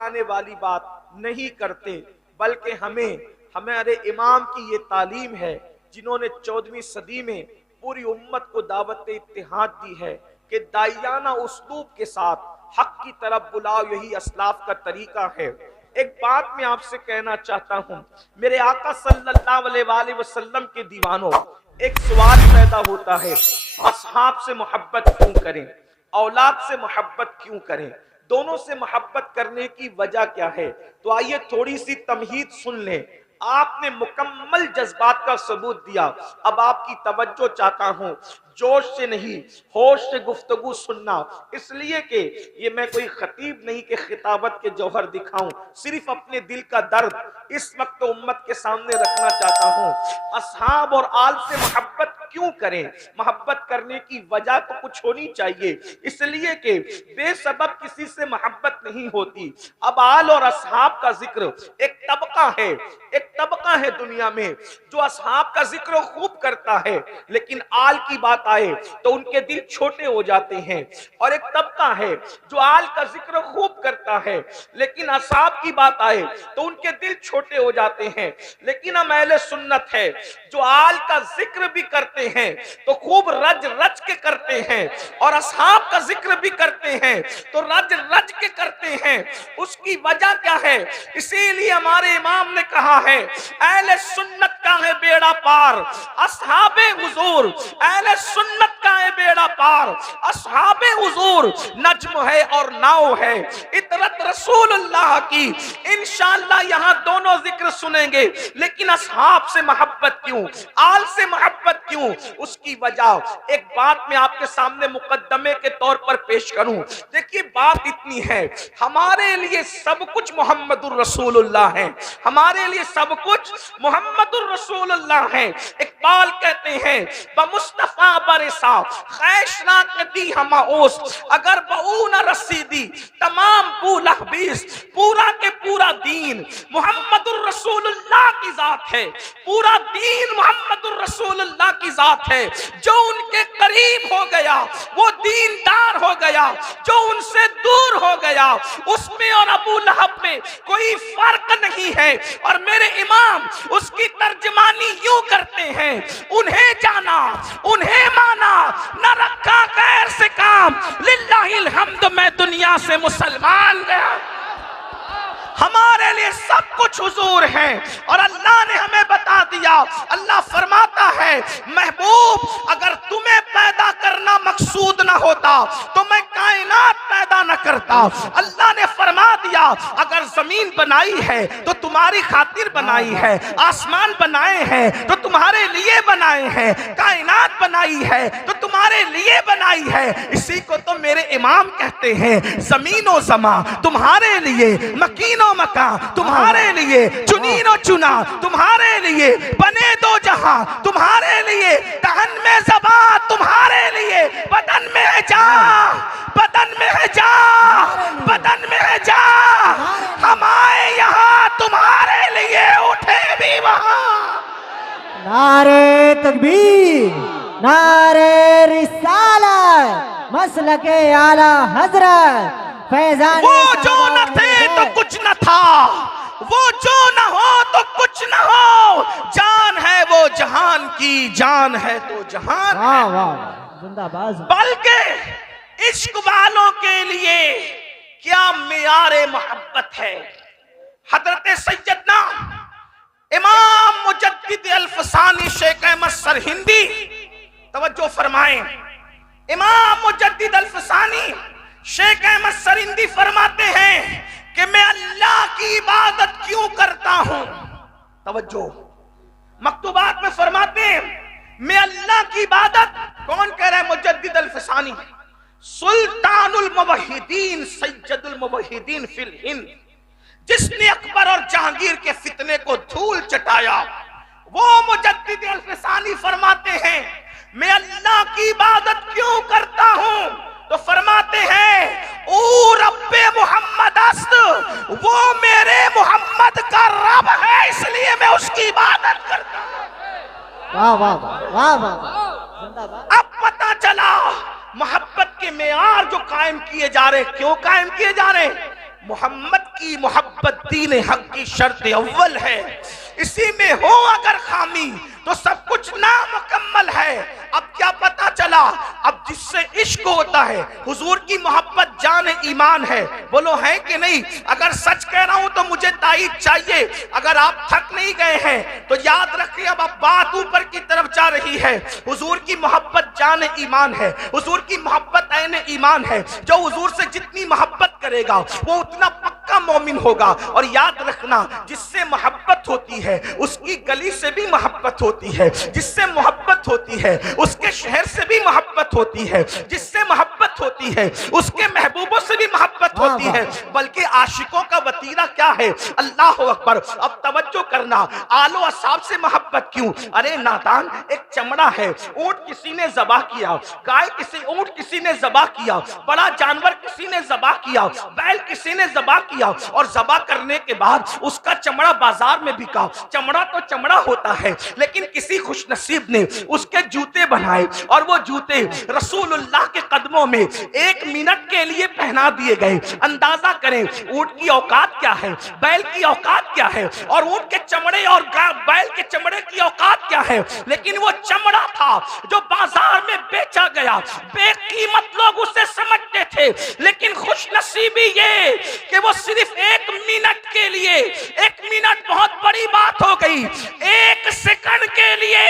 आने वाली बात नहीं करते, बल्कि हमें हमारे इमाम की ये तालीम है जिन्होंने 14वीं सदी में पूरी उम्मत को दावत इत्तेहाद दी है कि दाइयाना उस्लूब के साथ हक की तरफ बुलाओ, यही असलाफ का तरीका है। एक बात मैं आपसे कहना चाहता हूं, मेरे आका सल्लल्लाहु अलैहि वसल्लम के दीवानों, एक सवाल पैदा होता है, असहाब से मोहब्बत क्यों करें, औलाद से मोहब्बत क्यों करें, दोनों से मोहब्बत करने की वजह क्या है? तो आइए थोड़ी सी तमहीद सुन लें। आपने मुकम्मल जज्बात का सबूत दिया, अब आपकी तवज्जो चाहता हूं, जोश से नहीं होश से गुफ्तगू सुनना, इसलिए कि ये मैं कोई खतीब नहीं कि खिताबत के जौहर दिखाऊं, सिर्फ अपने दिल का दर्द इस वक्त उम्मत के सामने रखना चाहता हूं। असहाब और आल से मोहब्बत क्यों करें? मोहब्बत करने की वजह तो कुछ होनी चाहिए, इसलिए कि बेसबब किसी से मोहब्बत नहीं होती। अब आल और असहाब का जिक्र एक तबका है, एक तबका है दुनिया में जो असहाब का जिक्र खूब करता है, लेकिन आल की बात आए तो उनके दिल छोटे हो जाते हैं। और एक तबका है जो आल का जिक्र खूब करता है, लेकिन असहाब की बात आए तो उनके दिल छोटे हो जाते हैं। लेकिन हम अहले सुन्नत है जो आल का जिक्र भी करते हैं तो खूब रज रज के करते हैं, और असहाब का जिक्र भी करते हैं तो रज रज के करते हैं। उसकी वजह क्या है? इसीलिए हमारे इमाम ने कहा है, अहले सुन्नत का है बेड़ा पार, असहाबे हुजूर, अहले सुन्नत का है बेड़ा पार, असहाबे हुजूर नज्म है और नाव है, इतरत रसूलुल्लाह की। इंशाअल्लाह यहाँ दोनों जिक्र सुनेंगे, लेकिन असहाब से मोहब्बत क्यों, आल से मोहब्बत क्यों? उसकी वजह एक बात मैं आपके सामने मुकद्दमे के तौर पर पेश करूं। देखिए बात इतनी है, हमारे लिए सब कुछ मोहम्मदुर रसूलुल्लाह है, हमारे लिए सब कुछ मोहम्मदुर रसूलुल्लाह है। इकबाल कहते हैं बमुस्तफा बरसा खैशना दी हमाओस, अगर बऊ न रसीदी तमाम बुलहबीस, पूरा के पूरा दीन मोहम्मदुर रसूलुल्लाह की जात है, पूरा दीन मोहम्मदुर रसूलुल्लाह की जात है। जो उनके करीब हो गया वो दीनदार हो गया, जो उनसे दूर हो गया उसमें और अबू लहब में कोई फर्क नहीं है। और मेरे इमाम उसकी तर्जमानी यूं करते हैं, उन्हें जाना उन्हें माना, न रखा गैर से काम, लिल्लाहिल हम्द मैं दुनिया से मुसलमान गया। हमारे लिए सब कुछ हुजूर है, और अल्लाह ने हमें बता दिया, अल्लाह फरमाता है महबूब अगर तुम्हें पैदा करना मकसूद ना होता तो मैं कायनात पैदा न करता। अल्लाह ने फरमा दिया अगर जमीन बनाई है तो तुम्हारी खातिर बनाई है, आसमान बनाए हैं तो तुम्हारे लिए बनाए हैं, कायनात बनाई है तो तुम्हारे लिए बनाई है। इसी को तो मेरे इमाम कहते हैं जमीनो जमा तुम्हारे लिए, मकीनो मका तुम्हारे लिए, चुनीनो चुना तुम्हारे लिए, बने दो जहां तुम्हारे लिए, तहन में ज़बा तुम्हारे लिए, बदन में है जा, बदन में है जा, बदन में है जा, हम आए यहाँ तुम्हारे लिए, उठे भी वहां। नारे तकबीर, नारे रिसालत, मसलके आला हजरत फैजान। वो जो न थे तो कुछ न था, वो जो न हो तो कुछ न हो, जान है वो जहान की, जान है तो जहान है। वाह जिंदाबाद। बल्कि इश्क वालों के लिए क्या मियारे मोहब्बत है। हजरत सैयदना इमाम मुजद्दिद अल-फसानी शेख अहमद सरहिंदी, तवज्जो फरमाएं, इमाम मुजद्दिद अल-फसानी शेख अहमद सरहिंदी फरमाते हैं कि मैं अल्लाह की इबादत क्यों करता हूं। तवज्जो, मकतूबात में फरमाते हैं मैं अल्लाह की इबादत, कौन कह रहा है? मुजद्दिद अल-फसानी, सुल्तानुल मुवहिदीन सैयदुल मुवहिदीन फिल हिंद, जिसने अकबर और जहांगीर के फितने को धूल चटाया, वो मुजद्दिद अल-फसानी फरमाते हैं मैं अल्लाह की इबादत क्यों करता हूं। तो फरमाते हैं ओ रब्बे मोहम्मद अस्त, वो मेरे मोहम्मद का रब है, इसलिए मैं उसकी इबादत करता हूं। वाह वाह वाह वाह जिंदाबाद। अब पता चला मोहब्बत के मेयार जो कायम किए जा रहे, क्यों कायम किए जा रहे? मोहम्मद की मोहब्बत दीन हक की शर्त अव्वल है। इसी में हो अगर खामी तो सब कुछ नामुकम्मल है। अब क्या पता चला, अब जिससे इश्क होता है हुजूर की मोहब्बत जान ईमान है। बोलो है कि नहीं? अगर सच कह रहा हूं तो मुझे ताईद चाहिए। अगर आप थक नहीं गए हैं तो याद रखिए, अब बात ऊपर की तरफ जा रही है। हुजूर की मोहब्बत जान ईमान है, हुजूर की मोहब्बत ऐन ईमान है। जो हुजूर से जितनी मोहब्बत करेगा वो उतना पक्का मोमिन होगा। और याद रखना, जिससे मोहब्बत होती है उसकी गली से भी मोहब्बत होती है, जिससे मोहब्बत होती है उसके शहर से भी मोहब्बत होती है, जिससे मोहब्बत होती है उसके महबूबों से भी मोहब्बत होती है। बल्कि आशिकों का वतीरा क्या है? अल्लाह अकबर। अब तवज्जो करना, आलो असाब से मोहब्बत क्यों? अरे नादान, एक चमड़ा है, ऊंट किसी ने ज़बा किया, गाय ऊंट किसी ने ज़बा किया, बड़ा जानवर किसी ने ज़बा किया, बैल किसी ने ज़बा किया, और ज़बा करने के बाद उसका चमड़ा बाजार में बिका। चमड़ा तो चमड़ा होता है, लेकिन किसी खुशनसीब ने उसके जूते बनाए, और वो जूते रसूलुल्लाह के कदमों में 1 मिनट के लिए पहना दिए गए। अंदाजा करें ऊंट की औकात क्या है, बैल की औकात क्या है, और ऊंट के चमड़े और बैल के चमड़े की औकात क्या है। लेकिन वो चमड़ा था जो बाजार में बेचा गया, बेकीमत लोग उसे समझते थे। लेकिन खुशनसीबी ये कि वो सिर्फ 1 मिनट के लिए, 1 मिनट बहुत बड़ी बात हो गई, 1 सेकंड के लिए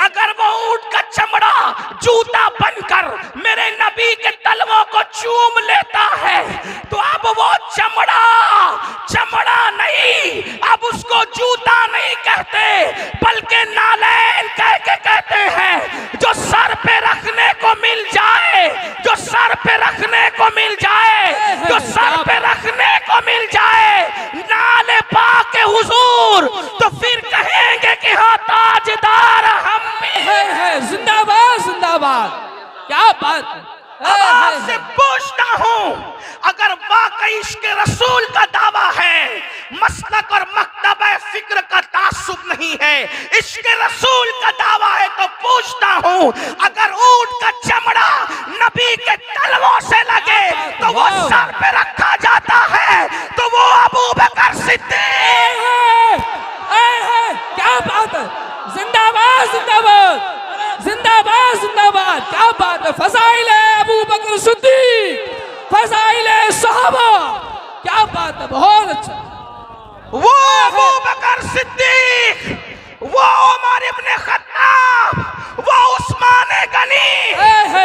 अगर वो ऊंट का चमड़ा जूता बनकर मेरे नबी के तलवों को चूम लेता है तो अब वो चमड़ा नहीं, अब उसको जूता नहीं कहते बल्कि नालैन कह के कहते हैं। जो सर पे रखने को मिल जाए, जो सर पे रखने को मिल जाए, जो सर पे रखने को मिल जाए नाले पाके हुजूर, तो फिर कहेंगे कि हाँ ताजदार हम भी है। जिंदाबाद जिंदाबाद, क्या बात। अब आपसे पूछता हूं, अगर वाकई इश्क रसूल का दावा है, मसलक और मकतब फिक्र का तासुब नहीं है, इश्क रसूल का दावा है, तो पूछता हूं अगर ऊंट का चमड़ा नबी के तलवों से लगे तो वो सर पे रखा जाता है तो वो अबू बकर सिद्दीक। क्या बात है। जिंदाबाद जिंदाबाद जिंदाबाद जिंदाबाद, क्या बात है। फज़ाइल अबू बकर सिद्दीक, फज़ाइल सहाबा, क्या बात है, बहुत अच्छा। वो अबू बकर सिद्दीक, वो उमर इब्ने खत्ताब, वो उस्मान गनी,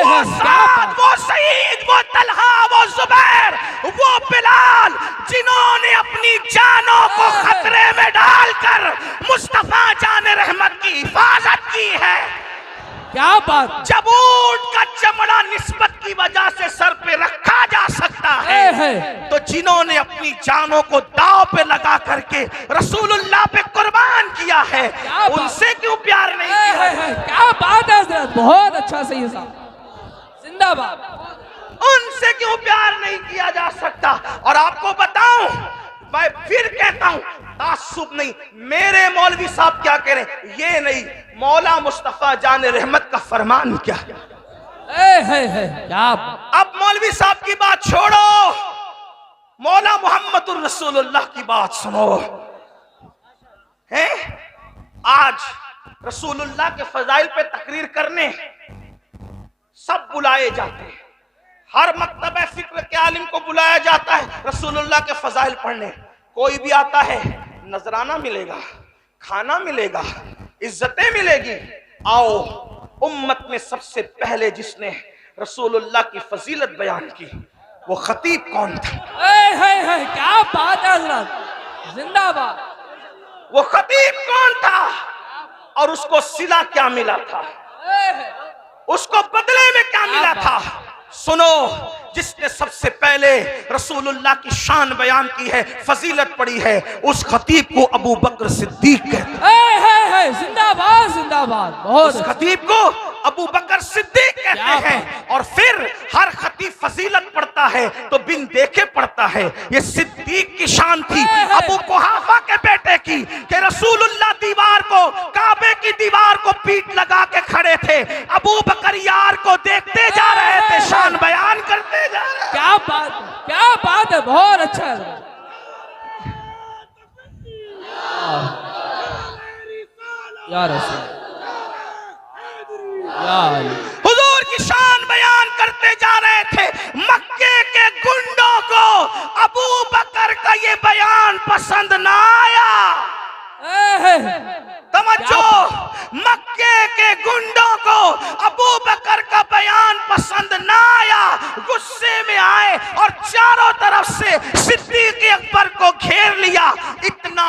वो साद, वो सईद, वो तलहा, वो जुबैर, वो बिलाल, जिन्होंने अपनी जानों को खतरे में डालकर मुस्तफा जान रहमत की हिफाजत की है। क्या बात। जब ऊंट का चमड़ा निस्बत की वजह से सर पे रखा जा सकता है तो जिन्होंने अपनी जानों को दांव पे लगा करके रसूलुल्लाह पे कुर्बान किया है उनसे क्यों प्यार नहीं किया? क्या बात है हज़रत, बहुत अच्छा। सही साहब, जिंदाबाद। उनसे क्यों प्यार नहीं किया जा सकता? और आपको बताऊं, मैं फिर कहता हूं, तासुब नहीं। मेरे मौलवी साहब क्या कह रहे हैं ये नहीं, मौला मुस्तफा जान रहमत का फरमान क्या है। क्या। अब मौलवी साहब की बात छोड़ो, मौला मोहम्मदुर रसूलुल्लाह की बात सुनो। है आज रसूलुल्लाह के फजाइल पे तकरीर करने सब बुलाए जाते हैं, हर मकतब फिक्र के आलिम को बुलाया जाता है रसूलुल्लाह के फजाइल पढ़ने। कोई भी आता है, नजराना मिलेगा, खाना मिलेगा, इज्जतें मिलेगी। आओ, उम्मत में सबसे पहले जिसने रसूलुल्लाह की फजीलत बयान की वो खतीब कौन था? क्या बात है हज़रत, जिंदाबाद। वो खतीब कौन था और उसको सिला क्या मिला था, उसको बदले में क्या मिला था? सुनो, जिसने सबसे पहले रसूलुल्लाह की शान बयान की है, फजीलत पड़ी है, उस खतीब को अबू बकर सिद्दीक कहते हैं। जिंदाबाद जिंदाबाद, बहुत। उस खतीब को अबू बकर सिद्दीक कहते हैं। और फिर हर खतीब फजीलत पढ़ता है तो बिन देखे पढ़ता है। ये सिद्दीक की शान थी अबू कुहाफा के बेटे की कि रसूलुल्लाह दीवार को, काबे की दीवार को पीठ लगा के खड़े थे, अबू बकर यार को देखते जा रहे थे, शान बयान करते जा रहे। क्या बात, क्या बात बात है, बहुत अच्छा है। या रसूल, या अली। हुजूर की शान बयान करते जा रहे थे। मक्के के गुंडों को अबू बकर का ये बयान पसंद ना आया। तवज्जो, मक्के के गुंडों को अबू बकर का बयान पसंद ना आया, गुस्से में आए और चारों तरफ से सिद्दीक अकबर को घेर लिया। इतना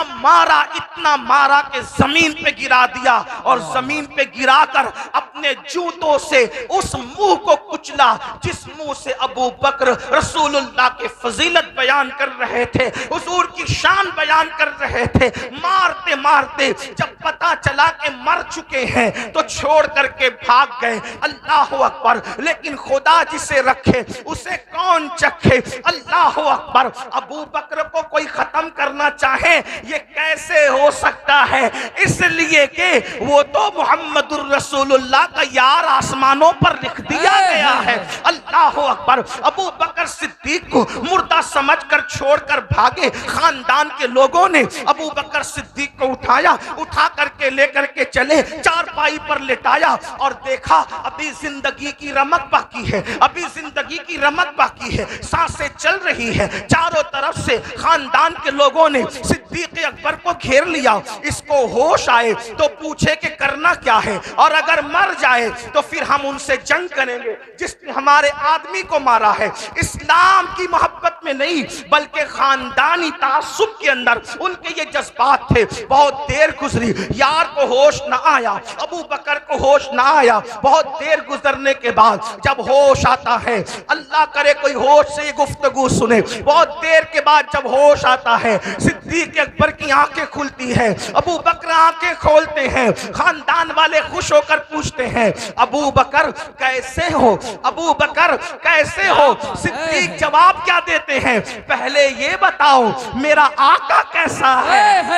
मारा कि जमीन पे गिरा दिया और जमीन पे गिराकर अपने जूतों से उस मुंह को कुचला जिस मुंह से अबू बकर रसूलुल्लाह के फजीलत बयान कर रहे थे, हुजूर की शान बयान कर रहे थे। मारते मारते जब पता चला कि मर चुके हैं तो छोड़ करके भाग गए। अल्लाह अकबर। लेकिन खुदा जिसे रखे उसे कौन चखे। अल्लाह अकबर। अबू बकर को कोई खत्म करना चाहे ये कैसे हो सकता है, इसलिए कि वो तो मुहम्मदुर रसूलुल्लाह का यार आसमानों पर लिख दिया गया है। अल्लाह अकबर। अबू बकर सिद्दीक को मुर्दा समझकर छोड़कर भागे। खानदान के लोगों ने अबू बकर सिद्दीक को उठाया, उठा करके लेकर के चले, चारपाई पर लेटाया और देखा अभी जिंदगी की रमक बाकी है, अभी जिंदगी की रमक बाकी है, सांसें चल रही है। चारों तरफ से खानदान के लोगों ने सिद्दीक अकबर को घेर लिया। इसको होश आए तो पूछे कि करना क्या है, और अगर मर जाए तो फिर हम उनसे जंग करेंगे जिसने हमारे आदमी को मारा है। इस्लाम की मोहब्बत में नहीं बल्कि खानदानी तासुब के अंदर उनके ये जज्बात थे। बहुत देर गुजरी, यार को होश ना आया, अबू बकर को होश ना आया। बहुत देर गुजरने के बाद जब होश आता है, अल्लाह करे कोई होश से ये गुफ्तगू सुने, बहुत देर के बाद जब होश आता है, सिद्दीक अकबर की आंखें खुलती है, अबू बकर आंखें खोलते हैं। खानदान वाले खुश होकर पूछते हैं, अबू बकर कैसे हो, अबू बकर कैसे हो। सिद्दीक जवाब क्या देते हैं, पहले ये बताओ मेरा आका कैसा है,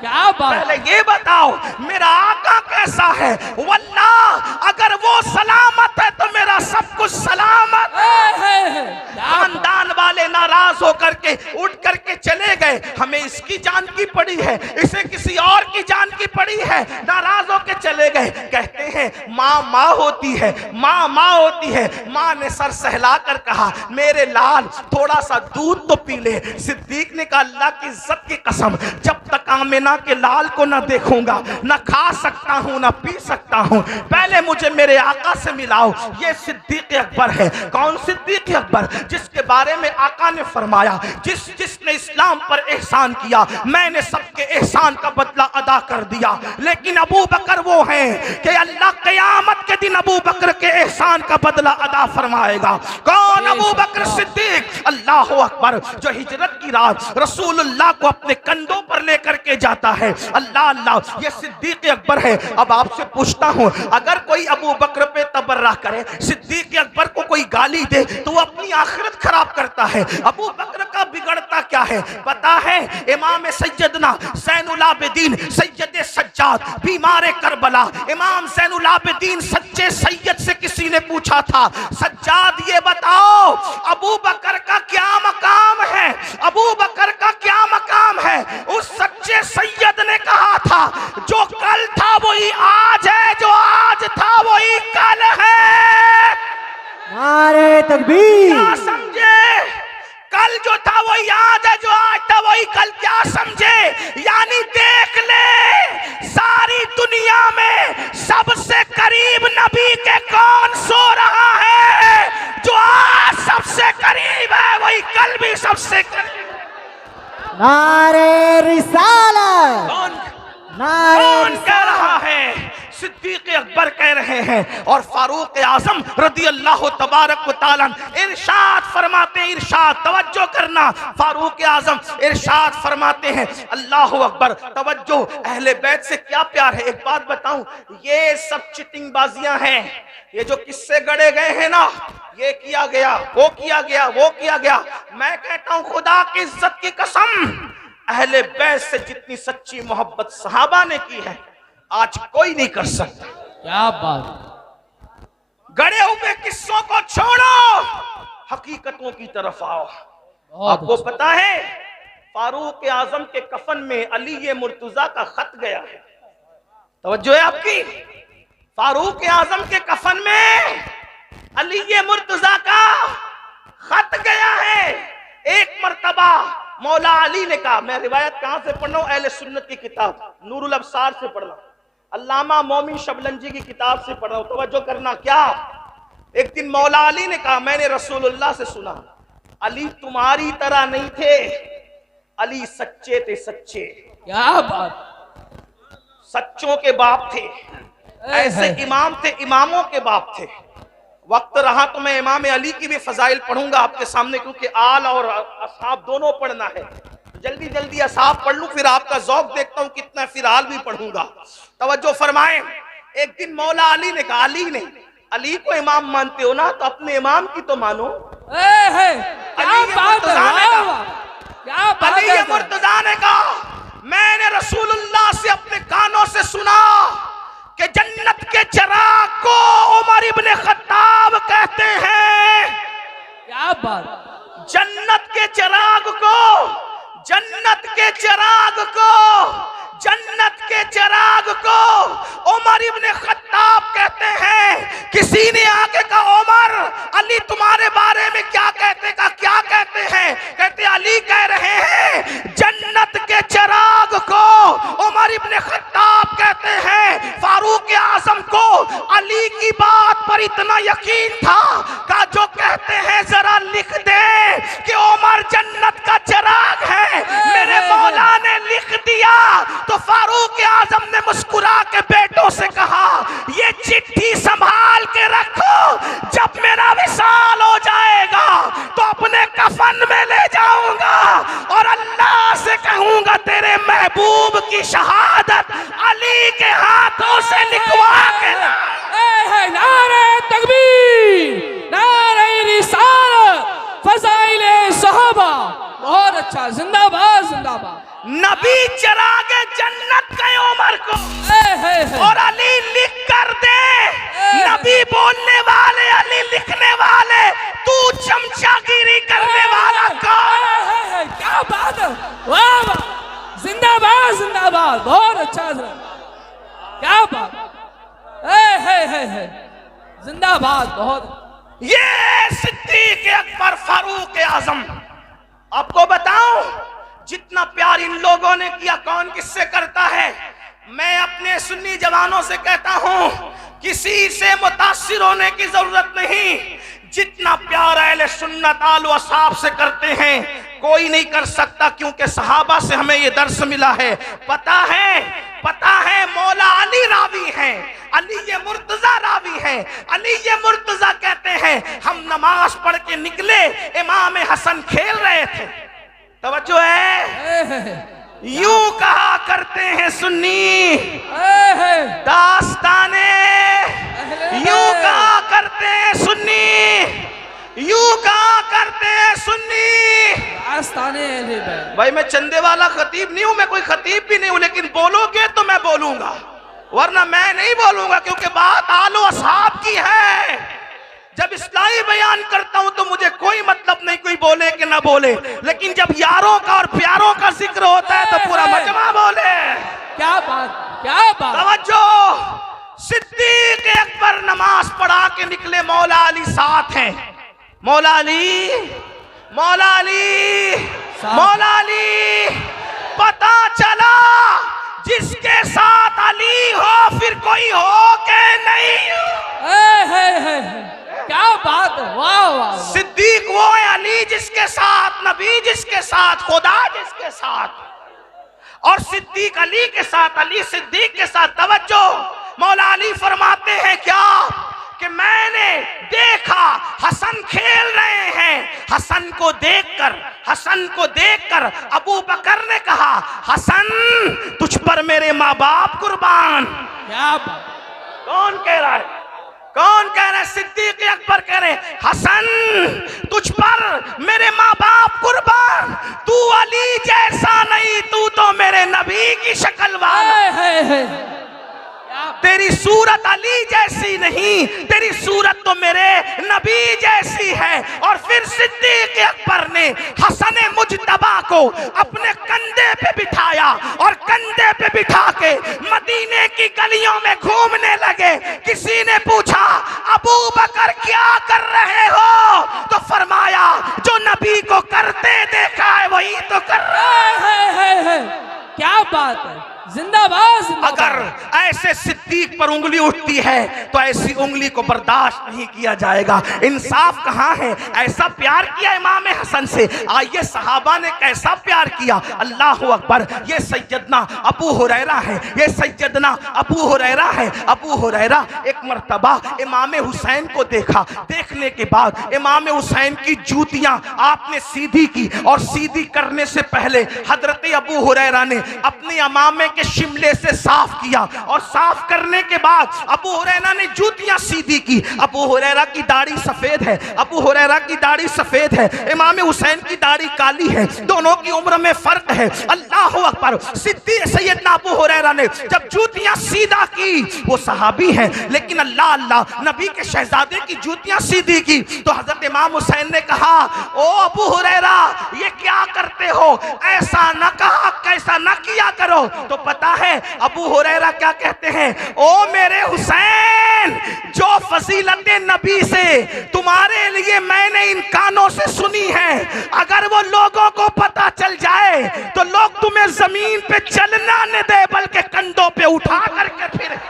क्या बात। पहले ये बताओ मेरा आका कैसा है। वल्लाह अगर वो सलामत है तो मेरा सब कुछ सलामत है। खानदान वाले नाराज होकर के उठ करके चले गए। हमें इसकी जान की पड़ी है, इसे किसी और की जान की पड़ी है, नाराज होकर चले गए। कहते हैं माँ माँ होती है, माँ माँ होती है। माँ ने सर सहला कर कहा मेरे लाल थोड़ा सा दूध तो पी ले। सिद्दीक ने कहा अल्लाह की इज्जत की कसम जब तक आमिना के लाल को न देखूंगा न खा सकता हूँ न पी सकता हूँ, पहले मुझे मेरे आका से मिलाओ। ये सिद्दीक अकबर है। कौन सिद्दीक अकबर? जिसके बारे में आका ने फरमाया जिसने इस्लाम पर एहसान किया मैंने सबके एहसान का बदला अदा कर दिया। लेकिन अबू बकर वो हैं कि अल्लाह क़यामत के दिन अबू बकर के एहसान का बदला अदा फरमाएगा। कौन? अबू बकर सिद्दीक। अल्लाह अकबर। जो हिजरत की रात रसूलुल्लाह को अपने कंधों पर लेकर के जाता है। अल्लाह अल्लाह, ये सिद्दीक अकबर है। अब आपसे पूछता हूँ, अगर कोई अबू बकर पे तबर्रा करे, सिद्दीक अकबर को कोई गाली दे तो वो अपनी आखिरत खराब करता है। अबू बकर का बिगड़ता क्या है पता है? इमाम सैयदना ज़ैनुल आबिदीन सैयद सज्जाद बीमार करबला, इमाम ज़ैनुल आबिदीन सच्चे सैयद से किसी ने पूछा था, सज्जाद ये बताओ अबू बकर का क्या मकाम है, अबू बकर का क्या मकाम है? उस सच्चे सैयद ने कहा था जो कल था वही आज है, जो आज था वही कल है। नारे तकबीर। क्या समझे? कल जो था वही आज है, जो आज था वही कल। क्या समझे? यानी देख ले सारी दुनिया में सबसे करीब नबी के कौन सो रहा है? जो आज सबसे करीब है वही कल भी सबसे करीब। नारे रिसालत। कौन कह रहा है? सिद्दीक अकबर कह रहे हैं। और फारूक आजम रदी अल्लाह तबारक व तआला इरशाद फरमाते हैं, इरशाद तवज्जो करना, फारूक आजम इरशाद फरमाते हैं, अल्लाह अकबर तवज्जो, अहले बैत से क्या प्यार है। एक बात बताऊं, ये सब चिटिंग बाजियां हैं। ये जो किस्से गढ़े गए हैं ना, ये किया गया, वो किया गया, वो किया गया। मैं कहता हूं खुदा की इज्जत की कसम, अहले बैत से जितनी सच्ची मोहब्बत सहाबा ने की है आज कोई नहीं कर सकता। क्या बात। गड़े हुए किस्सों को छोड़ो, हकीकतों की तरफ आओ। आपको पता है फारूक आजम के कफन में अली मुर्तजा का खत गया है। तवज्जो है आपकी। फारूक आजम के कफन में अली मुर्तजा का खत गया है। एक मर्तबा मौला अली ने कहा, मैं रिवायत कहां से पढ़ रहा हूं, अहले सुन्नत की किताब नूरुल अब्सार से पढ़ रहा हूं, अल्लामा मोमिन शबलंजी की किताब से पढ़ रहा हूं। तवज्जो करना। क्या एक दिन मौला अली ने कहा, मैंने रसूलुल्लाह से सुना अली तुम्हारी तरह नहीं थे, अली सच्चे थे, सच्चे। क्या बात, सच्चों के बाप थे, ऐसे इमाम थे, इमामों के बाप थे। वक्त रहा तो मैं इमाम अली की भी फजाइल पढ़ूंगा आपके सामने, क्योंकि आल और असहाब दोनों पढ़ना है। जल्दी जल्दी असहाब पढ़ लूं, फिर आपका जौक देखता हूं कितना, फिर आल भी पढ़ूंगा। तवज्जो फरमाएं। एक दिन मौला अली ने कहा, अली ने, अली को इमाम मानते हो ना, तो अपने इमाम की तो मानो। अली मुर्तजा ने कहा, मैंने रसूलुल्लाह से अपने कानों से सुना कि जन्नत के चिराग को उमर इब्ने खत्ताब कहते हैं। क्या बात, जन्नत के चिराग को, जन्नत के चिराग को, जन्नत के चिराग को उमर इब्ने खत्ताब कहते हैं। किसी ने आके कहा, उमर अली तुम्हारे बारे में क्या कहते का, क्या कहते हैं? कहते अली कह रहे हैं जन्नत के चिराग को उमर इब्ने खत्ताब कहते हैं। फारूक आजम को अली की बात पर इतना यकीन था का जो कहते हैं जरा लिख दे कि उमर जन्नत का चिराग है। मेरे मौला ने लिख दिया तो फारूक आजम ने मुस्कुरा के बेटों से कहा, ये चिट्ठी संभाल के रखो, जब मेरा विसाल हो जाएगा तो अपने कफन में ले जाऊंगा और अल्लाह से कहूंगा तेरे महबूब की शहादत अली के हाथों से लिखवा के ला। नारे तकबीर, नारे रिसालत, फज़ाइले सहाबा। बहुत अच्छा, जिंदाबाद जिंदाबाद। नबी चिरागे जन्नत गए उमर को, और अली लिख कर दे। नबी बोलने वाले, अली लिखने वाले, तू चमचागिरी करने वाला कौन? क्या बात है, वाह वाह, जिंदाबाद जिंदाबाद। बहुत अच्छा, क्या बात, जिंदाबाद। बहुत। ये सिद्दीक अकबर फारूक आजम, आपको बताऊं जितना प्यार इन लोगों ने किया कौन किससे करता है। मैं अपने सुन्नी जवानों से कहता हूं, किसी से मुतासिर होने की जरूरत नहीं। जितना प्यार अहले सुन्नत आल व असहाब से करते हैं कोई नहीं कर सकता, क्योंकि सहाबा से हमें ये दर्स मिला है। पता है मौला अली रावी हैं, अली ये मुर्तजा रावी हैं। अली ये मुर्तजा कहते हैं, हम नमाज पढ़ के निकले, इमाम हसन खेल रहे थे। तवज्जो है। यूं कहा करते हैं सुन्नी दास्ताने, यूं कहा करते हैं सुन्नी, यूं कहा करते हैं सुन्नी दास्ताने। भाई मैं चंदे वाला खतीब नहीं हूं, मैं कोई खतीब भी नहीं हूं, लेकिन बोलोगे तो मैं बोलूंगा, वरना मैं नहीं बोलूंगा, क्योंकि बात आलो असहाब की है। जब इस्लाही बयान करता हूं तो मुझे कोई मतलब नहीं कोई बोले कि ना बोले, लेकिन जब यारों का और प्यारों का जिक्र होता है तो पूरा मजमा बोले। क्या बात, क्या बात। तवज्जो। सिद्दीक अकबर नमाज पढ़ा के निकले, मौला अली साथ हैं। मौला अली, मौला अली, मौला अली। पता चला जिसके साथ अली हो फिर कोई हो के नहीं। क्या बात, वाह वाह। सिद्दीक वो है अली जिसके साथ नबी, जिसके साथ खुदा, जिसके साथ, और सिद्दीक अली के साथ, अली सिद्दीक के साथ। तवज्जो। मौला अली फरमाते हैं क्या कि मैंने देखा हसन खेल रहे हैं। हसन को देखकर अबू बकर ने कहा, हसन तुझ पर मेरे माँ बाप कुर्बान। क्या बात। कौन कह रहा है? कौन कह रहा है? सिद्दीक अकबर कह रहे, हसन तुझ पर मेरे माँ बाप कुर्बान। तू अली जैसा नहीं, तू तो मेरे नबी की शक्ल वाला। तेरी सूरत अली जैसी नहीं, तेरी सूरत तो मेरे नबी जैसी है। और फिर सिद्दीक अकबर ने हसन मुजतबा को अपने कंधे पे बिठाया और कंधे पे बिठा के मदीने की गलियों में घूमने लगे। किसी ने पूछा अबू बकर क्या कर रहे हो, तो फरमाया जो नबी को करते देखा है वही तो कर रहा है। क्या बात है, जिंदाबाद जिंदाबाद। अगर ऐसे सिद्दीक पर उंगली उठती है तो ऐसी उंगली को बर्दाश्त नहीं किया जाएगा। इंसाफ कहाँ है? ऐसा प्यार किया इमाम हसन से, आइए सहाबा ने कैसा प्यार किया। अल्लाह अकबर। ये सैयदना अबू हुरैरा है, ये सैयदना अबू हुरैरा है। अबू हुरैरा एक मर्तबा इमाम हुसैन को देखा, देखने के बाद इमाम हुसैन की जूतियां आपने सीधी की और सीधी करने से पहले हजरत अबू हुरैरा ने अपने इमामे के शिमले से साफ किया और साफ करने के बाद अबू हुरैरा ने जूतियां सीधी की। अबू हुरैरा की दाढ़ी सफेद है, अबू हुरैरा की दाढ़ी सफेद है, इमाम हुसैन की दाढ़ी काली है, दोनों की उम्र में फर्क है। अल्लाह अकबर। सिद्दीक सैयदना अबू हुरैरा ने जब जूतियां सीधा की, वो सहाबी है लेकिन अल्लाह अल्लाह नबी के शहजादे की जूतियां सीधी की, तो हजरत इमाम हुसैन ने कहा ओ अबू हुरैरा ये क्या करते हो, ऐसा न कहा, कैसा न किया करो। तो पता है अबू हुरैरा क्या कहते हैं, ओ मेरे हुसैन जो फजीलत नबी से तुम्हारे लिए मैंने इन कानों से सुनी है, अगर वो लोगों को पता चल जाए तो लोग तुम्हें जमीन पे चलना न दे बल्कि कंधों पे उठा करके फिर।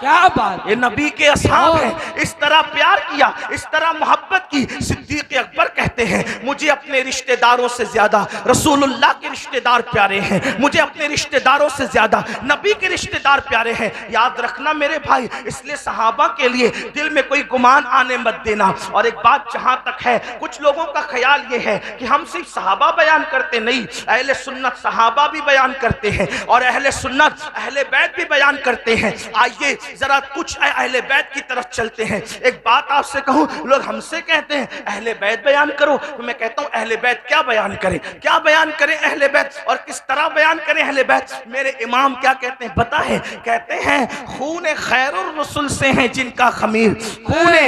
क्या बात, ये नबी के असहाब हैं। इस तरह प्यार किया, इस तरह मोहब्बत की। सिद्दीक अकबर कहते हैं मुझे अपने रिश्तेदारों से ज्यादा रसूलुल्लाह के रिश्तेदार प्यारे हैं, मुझे अपने रिश्तेदारों से ज्यादा नबी के रिश्तेदार प्यारे हैं। याद रखना मेरे भाई, इसलिए सहाबा के लिए दिल में कोई गुमान आने मत देना। और एक बात जहां तक है, कुछ लोगों का ख्याल ये है कि हम सिर्फ सहाबा बयान करते नहीं, अहले सुन्नत सहाबा भी बयान करते हैं और अहले सुन्नत अहले बैत भी बयान करते हैं। आइए जरा कुछ अहले बैत की तरफ चलते हैं। एक बात आपसे कहूं, लोग हमसे कहते हैं अहले बैत बयान करो, तो मैं कहता हूं अहले बैत क्या बयान करें, क्या बयान करें अहले बैत और किस तरह बयान करें अहले बैत। मेरे इमाम क्या कहते हैं पता है, कहते हैं खून खैरुर रसूल से हैं जिनका खमीर। खूने,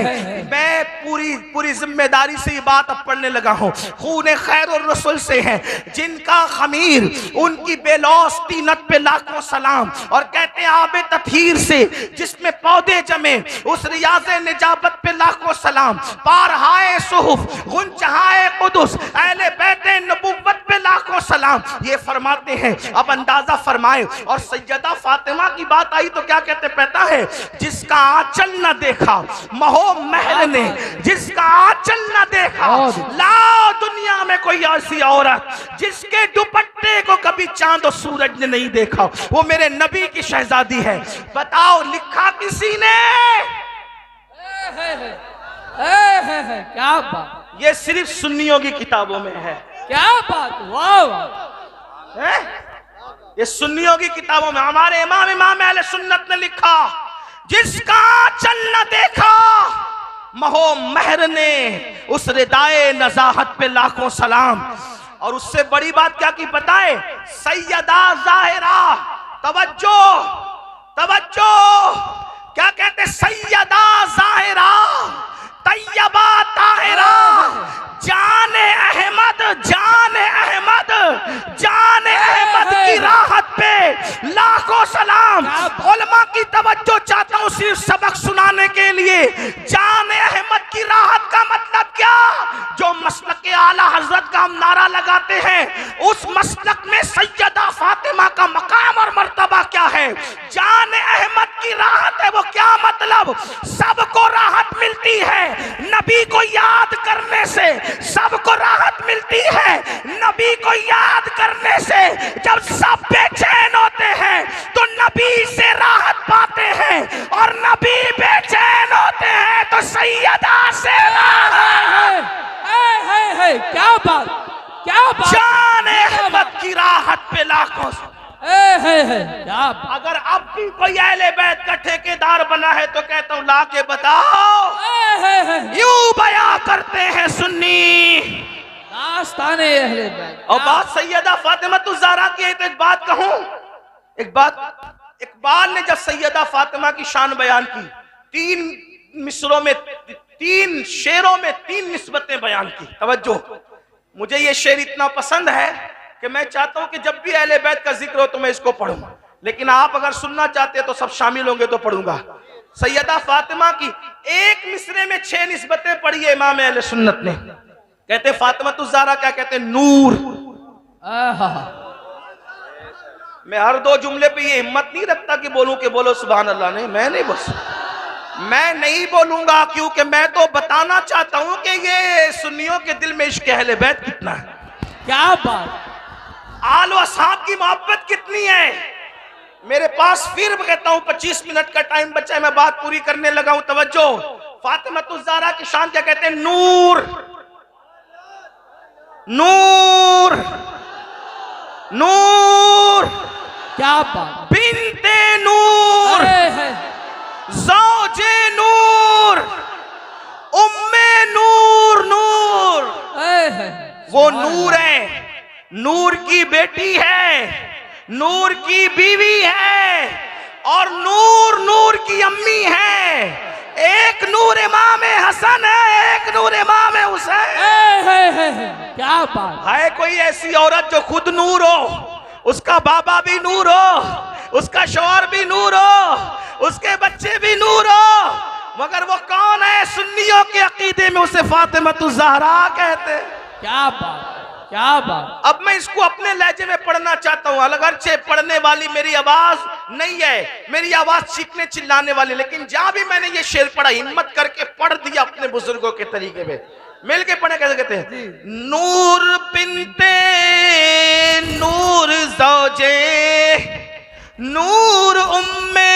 मैं पूरी जिम्मेदारी से ये बात अब पढ़ने लगा हूं, खून खैरुर रसूल से हैं जिनका खमीर, उनकी बेलौस तीनत पे लाखों सलाम। और कहते हैं आबे तथहीर से जिसमें पौधे जमे, उस रियाज़े निजाबत पे लाखों सलाम। पारहाए सुहुफ गुंजहाए कुदुस अहले बैते नबुव्वत पे लाखों सलाम। ये फरमाते हैं। अब अंदाजा फरमाए। और सैयदा फातिमा की बात आई तो क्या कहते पता है, जिसका आंचल न देखा महो महल ने, जिसका आंचल न देखा लाओ दुनिया में कोई ऐसी औरत जिसके दुपट्टे को कभी चांद और सूरज ने नहीं देखा, वो मेरे नबी की शहजादी है। बताओ लिखा किसी ने? क्या बात, ये सिर्फ सुन्नियों की किताबों में है। क्या बात, वाह वाह। ये सुन्नियों की किताबों में। हमारे इमाम अहले सुन्नत ने लिखा जिसका चल न देखा महो महर ने, उस रिदाए नजाहत पे लाखों सलाम। और उससे बड़ी बात क्या की बताए, सैयदा जाहिरा, तवज्जो तवज्जो, क्या कहते सैयदा जाहिरा तैयबा ताहिरा, जाने अहमद, जाने अहमद, जाने अहमद की राहत पे लाखों सलाम। उलमा की तवज्जो चाहता हूं सिर्फ सबक सुनाने के लिए। जाने अहमद की राहत का मतलब क्या? जो मसलक के आला हजरत का हम नारा लगाते हैं, उस मसलक में सैयदा फातिमा का मकाम और मर्तबा क्या है? जाने अहमद की राहत है, वो क्या मतलब? सबको राहत मिलती है नबी को याद करने से, सबको राहत मिलती है नबी को याद करने से। जब सब बेचैन होते हैं तो नबी से राहत पाते हैं, और नबी बेचैन होते हैं तो सैयदा से राहत। क्या बात, क्या बात। जाने अहमद की राहत पे लाखों क्या बात। अगर अब भी कोई अहले बैत का ठेकेदार बना है तो कहता हूं ला के बताओ। यूं बयां करते हैं सुन्नी दास्ताने अहले बैत। और बात सैयदा फातिमा ज़हरा की है तो एक बात कहूं, इकबाल ने जब सैयदा फातिमा की शान बयान की, 3 मिसरों में 3 शेरों में 3 निस्बतें बयान की। तवज्जो, मुझे ये शेर इतना पसंद है कि मैं चाहता हूं कि जब भी अहले बैत का जिक्र हो तो मैं इसको पढ़ूं, लेकिन आप अगर सुनना चाहते हैं तो सब शामिल होंगे तो पढ़ूंगा। सैयदा फातिमा की एक मिसरे में 6 निस्बतें पढ़ी है इमाम अहले सुन्नत ने। कहते फातिमा तुज़ ज़हरा, क्या कहते हैं? नूर। मैं हर 2 जुमले पे ये हिम्मत नहीं रखता कि बोलो सुभान अल्लाह। नहीं, मैं नहीं बोलूंगा, क्योंकि मैं तो बताना चाहता हूं कि ये सुन्नियों के दिल में इश्क अहले बैत कितना है। क्या बात, आल व असहाब की मोहब्बत कितनी है। मेरे पास फिर कहता हूं 25 मिनट का टाइम बचा है, मैं बात पूरी करने लगा हूं। तवज्जो, फातिमा तुज़ ज़हरा की शान क्या कहते हैं? नूर। नूर, नूर, क्या बात, बिन्ते नूर, ज़ौजे नूर, उम्मे नूर। नूर, वो नूर है, नूर की बेटी है, नूर की बीवी है, और नूर की अम्मी है। एक नूर इमाम हसन है, एक नूर इमाम हुसैन। क्या बात है। कोई ऐसी औरत जो खुद नूर हो, उसका बाबा भी नूर हो, उसका शौहर भी नूर हो, उसके बच्चे भी नूर हो, मगर वो कौन है? सुन्नियों के अकीदे में उसे फातिमा तुज़ ज़हरा कहते। क्या बात, क्या बात। अब मैं इसको अपने लहजे में पढ़ना चाहता हूँ। अगरचे पढ़ने वाली मेरी आवाज नहीं है, मेरी आवाज चीखने चिल्लाने वाली, लेकिन जहां भी मैंने ये शेर पढ़ा, हिम्मत करके पढ़ दिया अपने बुजुर्गों के तरीके में। मिल के पढ़े, कैसे कहते हैं? नूर बिन्ते नूर ज़ौजे नूर, उम्मे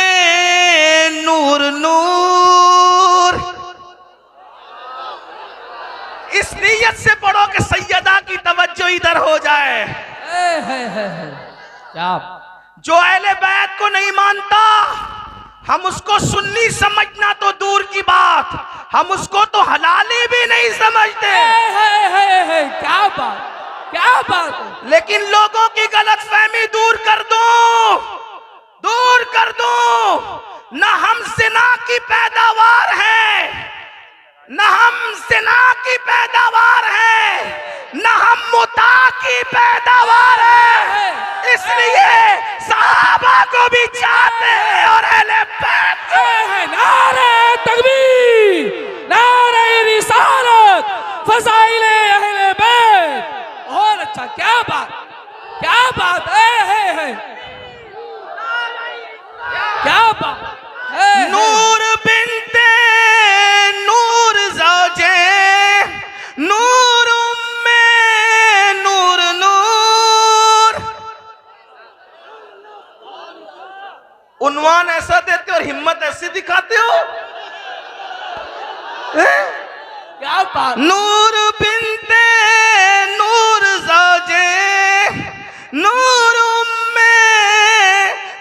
नूर, नूर। इस नीयत से पढ़ो कि सैयदा की तवज्जो इधर हो जाए। क्या जो अहले बैत को नहीं मानता, हम उसको सुन्नी समझना तो दूर की बात, हम उसको तो हलाली भी नहीं समझते। क्या बात, क्या बात। लेकिन लोगों की गलतफहमी दूर कर दो, दूर कर दो। न हम ज़िना की पैदावार है, न हम ज़िना की पैदावार है, न हम मुता की पैदावार है। इसलिए सहाबा को भी चाहते हैं और अहले बैत को। नारे तकबीर, नारे रिसालत, फज़ाइले अहले बैत। और अच्छा, क्या बात, क्या बात है। क्या बात। नूर बिन्ते नूर ज़ौजे नूर, उम्मे नूर, नूर। उन्वान ऐसा देते और हिम्मत ऐसी दिखाते हो। क्या बात। नूर बिन्ते नूर ज़ौजे नूर, उम्मे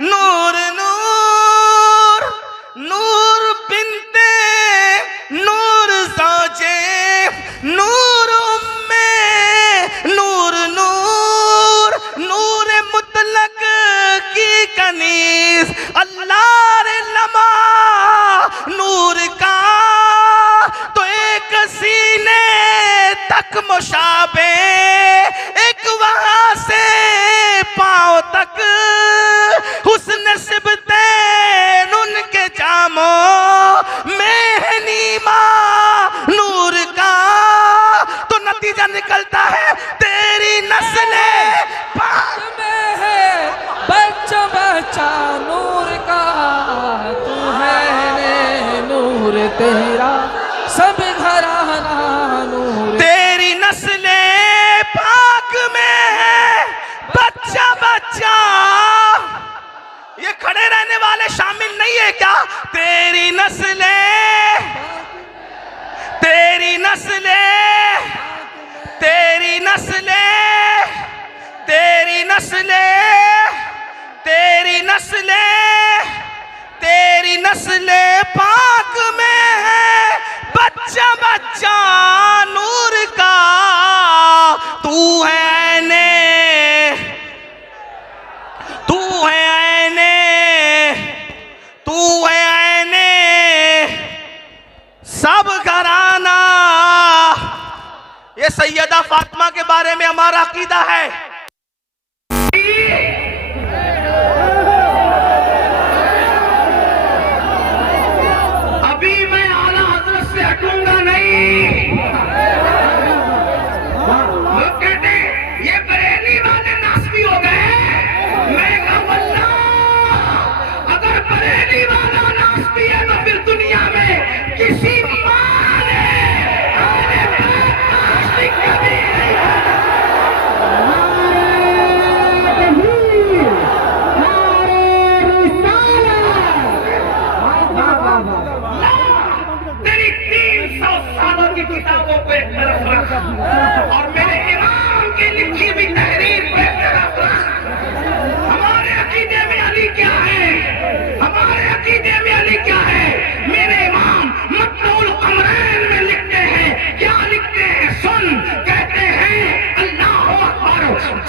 नूर, नूर। नूर बिन्ते नूर ज़ौजे नूर, उम्मे नूर, नूर। नूर मुतलक की कनीज़ अल्लाह रे लमा नूर का, तो एक सीने तक मुशाबे, एक वहां से पांव तक हुस्न सिबतैन उनके जामों में है नीमा नूर का। तो नतीजा निकलता है तेरी नस्ले पाक में है बच्चा बच्चा नूर का, तू है ने नूर तेरा सब घराना नूर। तेरी नस्ले पाक में है बच्चा बच्चा। ये खड़े रहने वाले शामिल नहीं है क्या? तेरी नस्ले, तेरी नस्ले, तेरी नस्ले, तेरी नस्ले, तेरी नस्ले, तेरी नस्ले पाक में है बच्चा बच्चा नूर का। तू है ऐने, तू है ऐने सैयदा फातिमा के बारे में हमारा अकीदा है। अभी मैं आला हजरत से हटूंगा नहीं। लोग कहते ये बरेली वाले नासबी हो गए। मैं कहा वल्लाह, अगर बरेली वाला नासबी है तो फिर दुनिया में किसी मां ने आने नासबी कभी तेरी 300 सालों की किताबों को एक तरफ रख और मेरे इमाम की लिखी हुई तहरीर को एक तरफ रख। हमारे अकीदे में अली क्या है? हमारे अकीदे में अली क्या है? मेरे इमाम मतलूल कमरैन में लिखते हैं। क्या लिखते हैं? सुन, कहते हैं अल्लाह अकबर,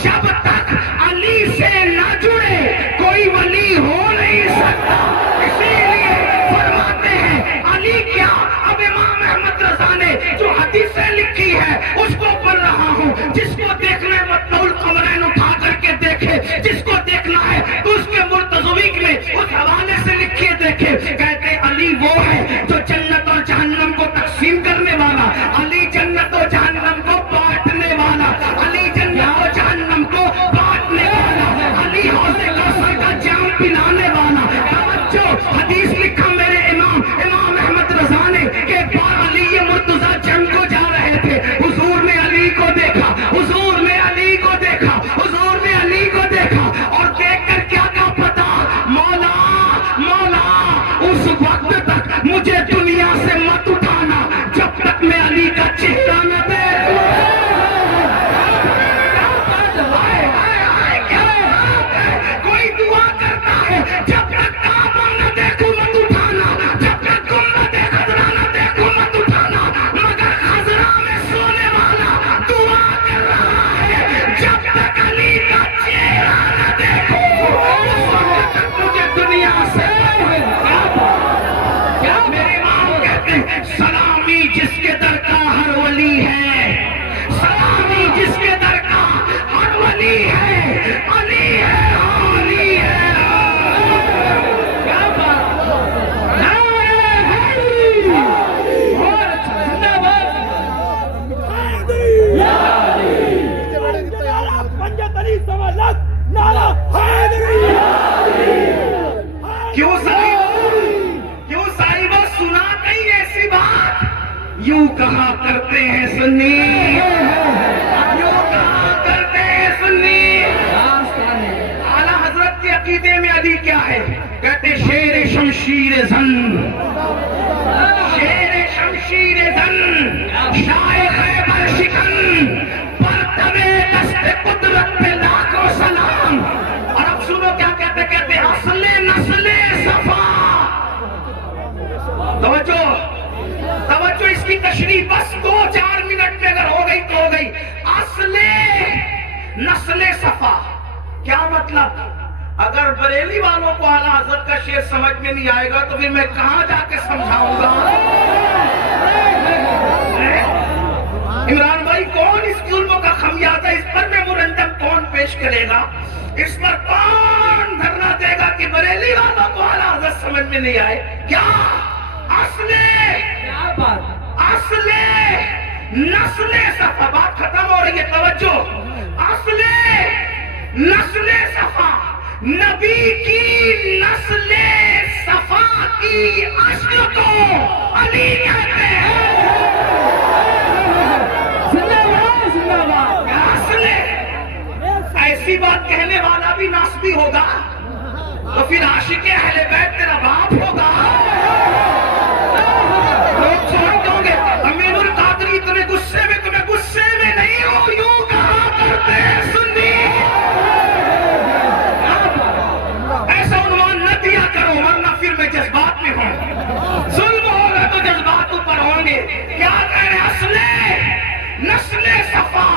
जब तक अली से ना जुड़े कोई वली हो नहीं सकता। इसीलिए फरमाते हैं अली क्या? अब इमाम अहमद रजा ने जो हदीसें लिखी है उसको पढ़ रहा हूँ। जिसको देखना है मतलूल कमरैन उठा करके देखे, जिसको देखना है तो उसके मुर्तज़वीक में उस हवाले से लिखिए देखे। कहते अली वो है जो जन्नत और जहन्नम को तकसीम करने वाला, अली जन्नत और जहन्नम को बांटने वाला, अली जन्नत और जहन्नम को बांटने वाला, अली हौज़े कौसर का जाम पिलाने वाला। तवज्जो, हदीस लिखा मेरे इमाम अहमद रजा ने कि एक बार अली ये मुर्तज़ा जंग को जा रहे थे। हुजूर ने अली को देखा, हुजूर ने अली को देखा, हुजूर ने अली को देखा और देखकर क्या कहा पता? मौला मौला, उस वक्त तक मुझे दुनिया से मत उठाना जब तक मैं अली का चेहरा न देखूं। कोई दुआ करता है जब तक काबा न देखूं मत उठाना, जब तक गुंबद खजरा न देखूं मत उठाना। मगर खजरा में सोने वाला दुआ कर रहा है जब तक अली का चेहरा न देखूं उस वक्त तक मुझे दुनिया से क्या। मेरे इमाम कहते हैं सलामी जिसके दर का हर वली है, सलामी जिसके दर का हर वली है। अली है, अली है। क्या बात, नारे हैदरी। और जिंदाबाद पंजत अली सवालत नारा हैदरी। क्यों साहिब सुना कहीं ऐसी बात? यूं कहा करते हैं सुन्नी, यूं कहा करते हैं सुन्नी। आला हजरत के अकीदे में अली क्या है? कहते शेर शमशीर जन, शेर शमशीर जन, शाए खैबर शिकन, परतबे दस्ते कुदरत पे लाखों सलाम। और अब सुनो क्या कहते? कहते असले नस्ले सफा। तवज्जो तवज्जो, इसकी तशरीह बस 2-4 मिनट में अगर हो गई तो हो गई। असले नस्ले सफा क्या मतलब? अगर बरेली वालों को आला हजरत का शेर समझ में नहीं आएगा तो फिर मैं कहां जाके समझाऊंगा? इमरान भाई, कौन इस जुल्म का खमियाजा, इस पर में मुरंजम कौन पेश करेगा? इस पर कौन धरना देगा कि बरेली वालों को आला हजरत समझ में नहीं आए? क्या असले, क्या बात, असले नस्ले सफा। बात खत्म हो रही है, तवज्जो। असले नस्ले सफा, नबी की नस्ले सफा की अश्क को अली कहते हैं। जिंदाबाद जिंदाबाद। असले, ऐसी बात कहने वाला भी नासबी होगा तो फिर आशिक अहले बैत तेरा बाप होगा। लोग सोचते होंगे अमीनुल कादरी इतने गुस्से में, तुम्हें गुस्से में नहीं हो, यूं कहा करते हैं सुन्नी। ऐसा उन्वान न दिया करो वरना फिर मैं जज्बात में हूं। जुल्म होगा तो जज्बात ऊपर होंगे। क्या कह रहे? असले नस्ले सफा,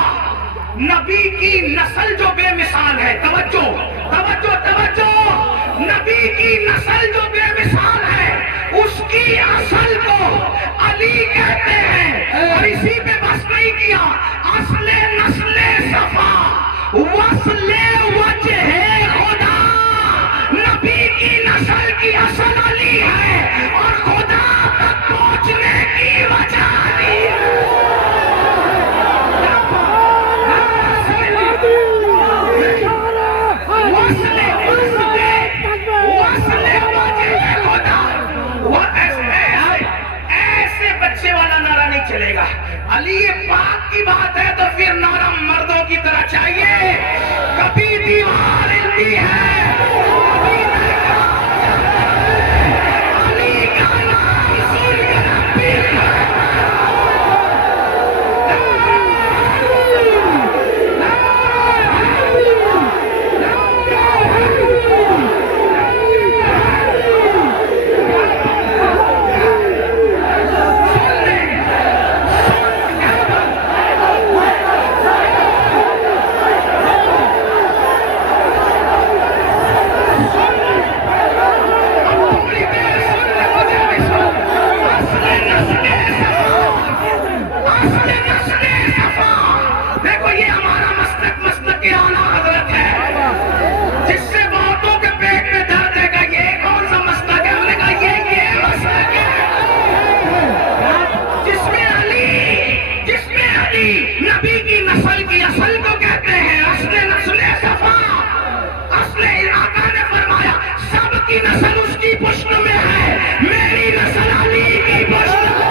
नबी की नस्ल जो बेमिसाल है। तवज्जो तवज्जो तवज्जो, नबी की नस्ल जो बेमिसाल है उसकी असल को अली कहते हैं। और इसी पे बस नहीं किया, असले नस्ले सफा वस्ले वजह खुदा, नबी की नस्ल की असल अली है और खुदा तक पहुंचने की वजह अली है। चलेगा अली पाक की बात है तो फिर नरम मर्दों की तरह चाहिए, कभी दीवार हिलती है कभी अली का नाम सुनकर नस्ल उसकी पुष्ट में है, मेरी नस्ल अली की पुष्ट में।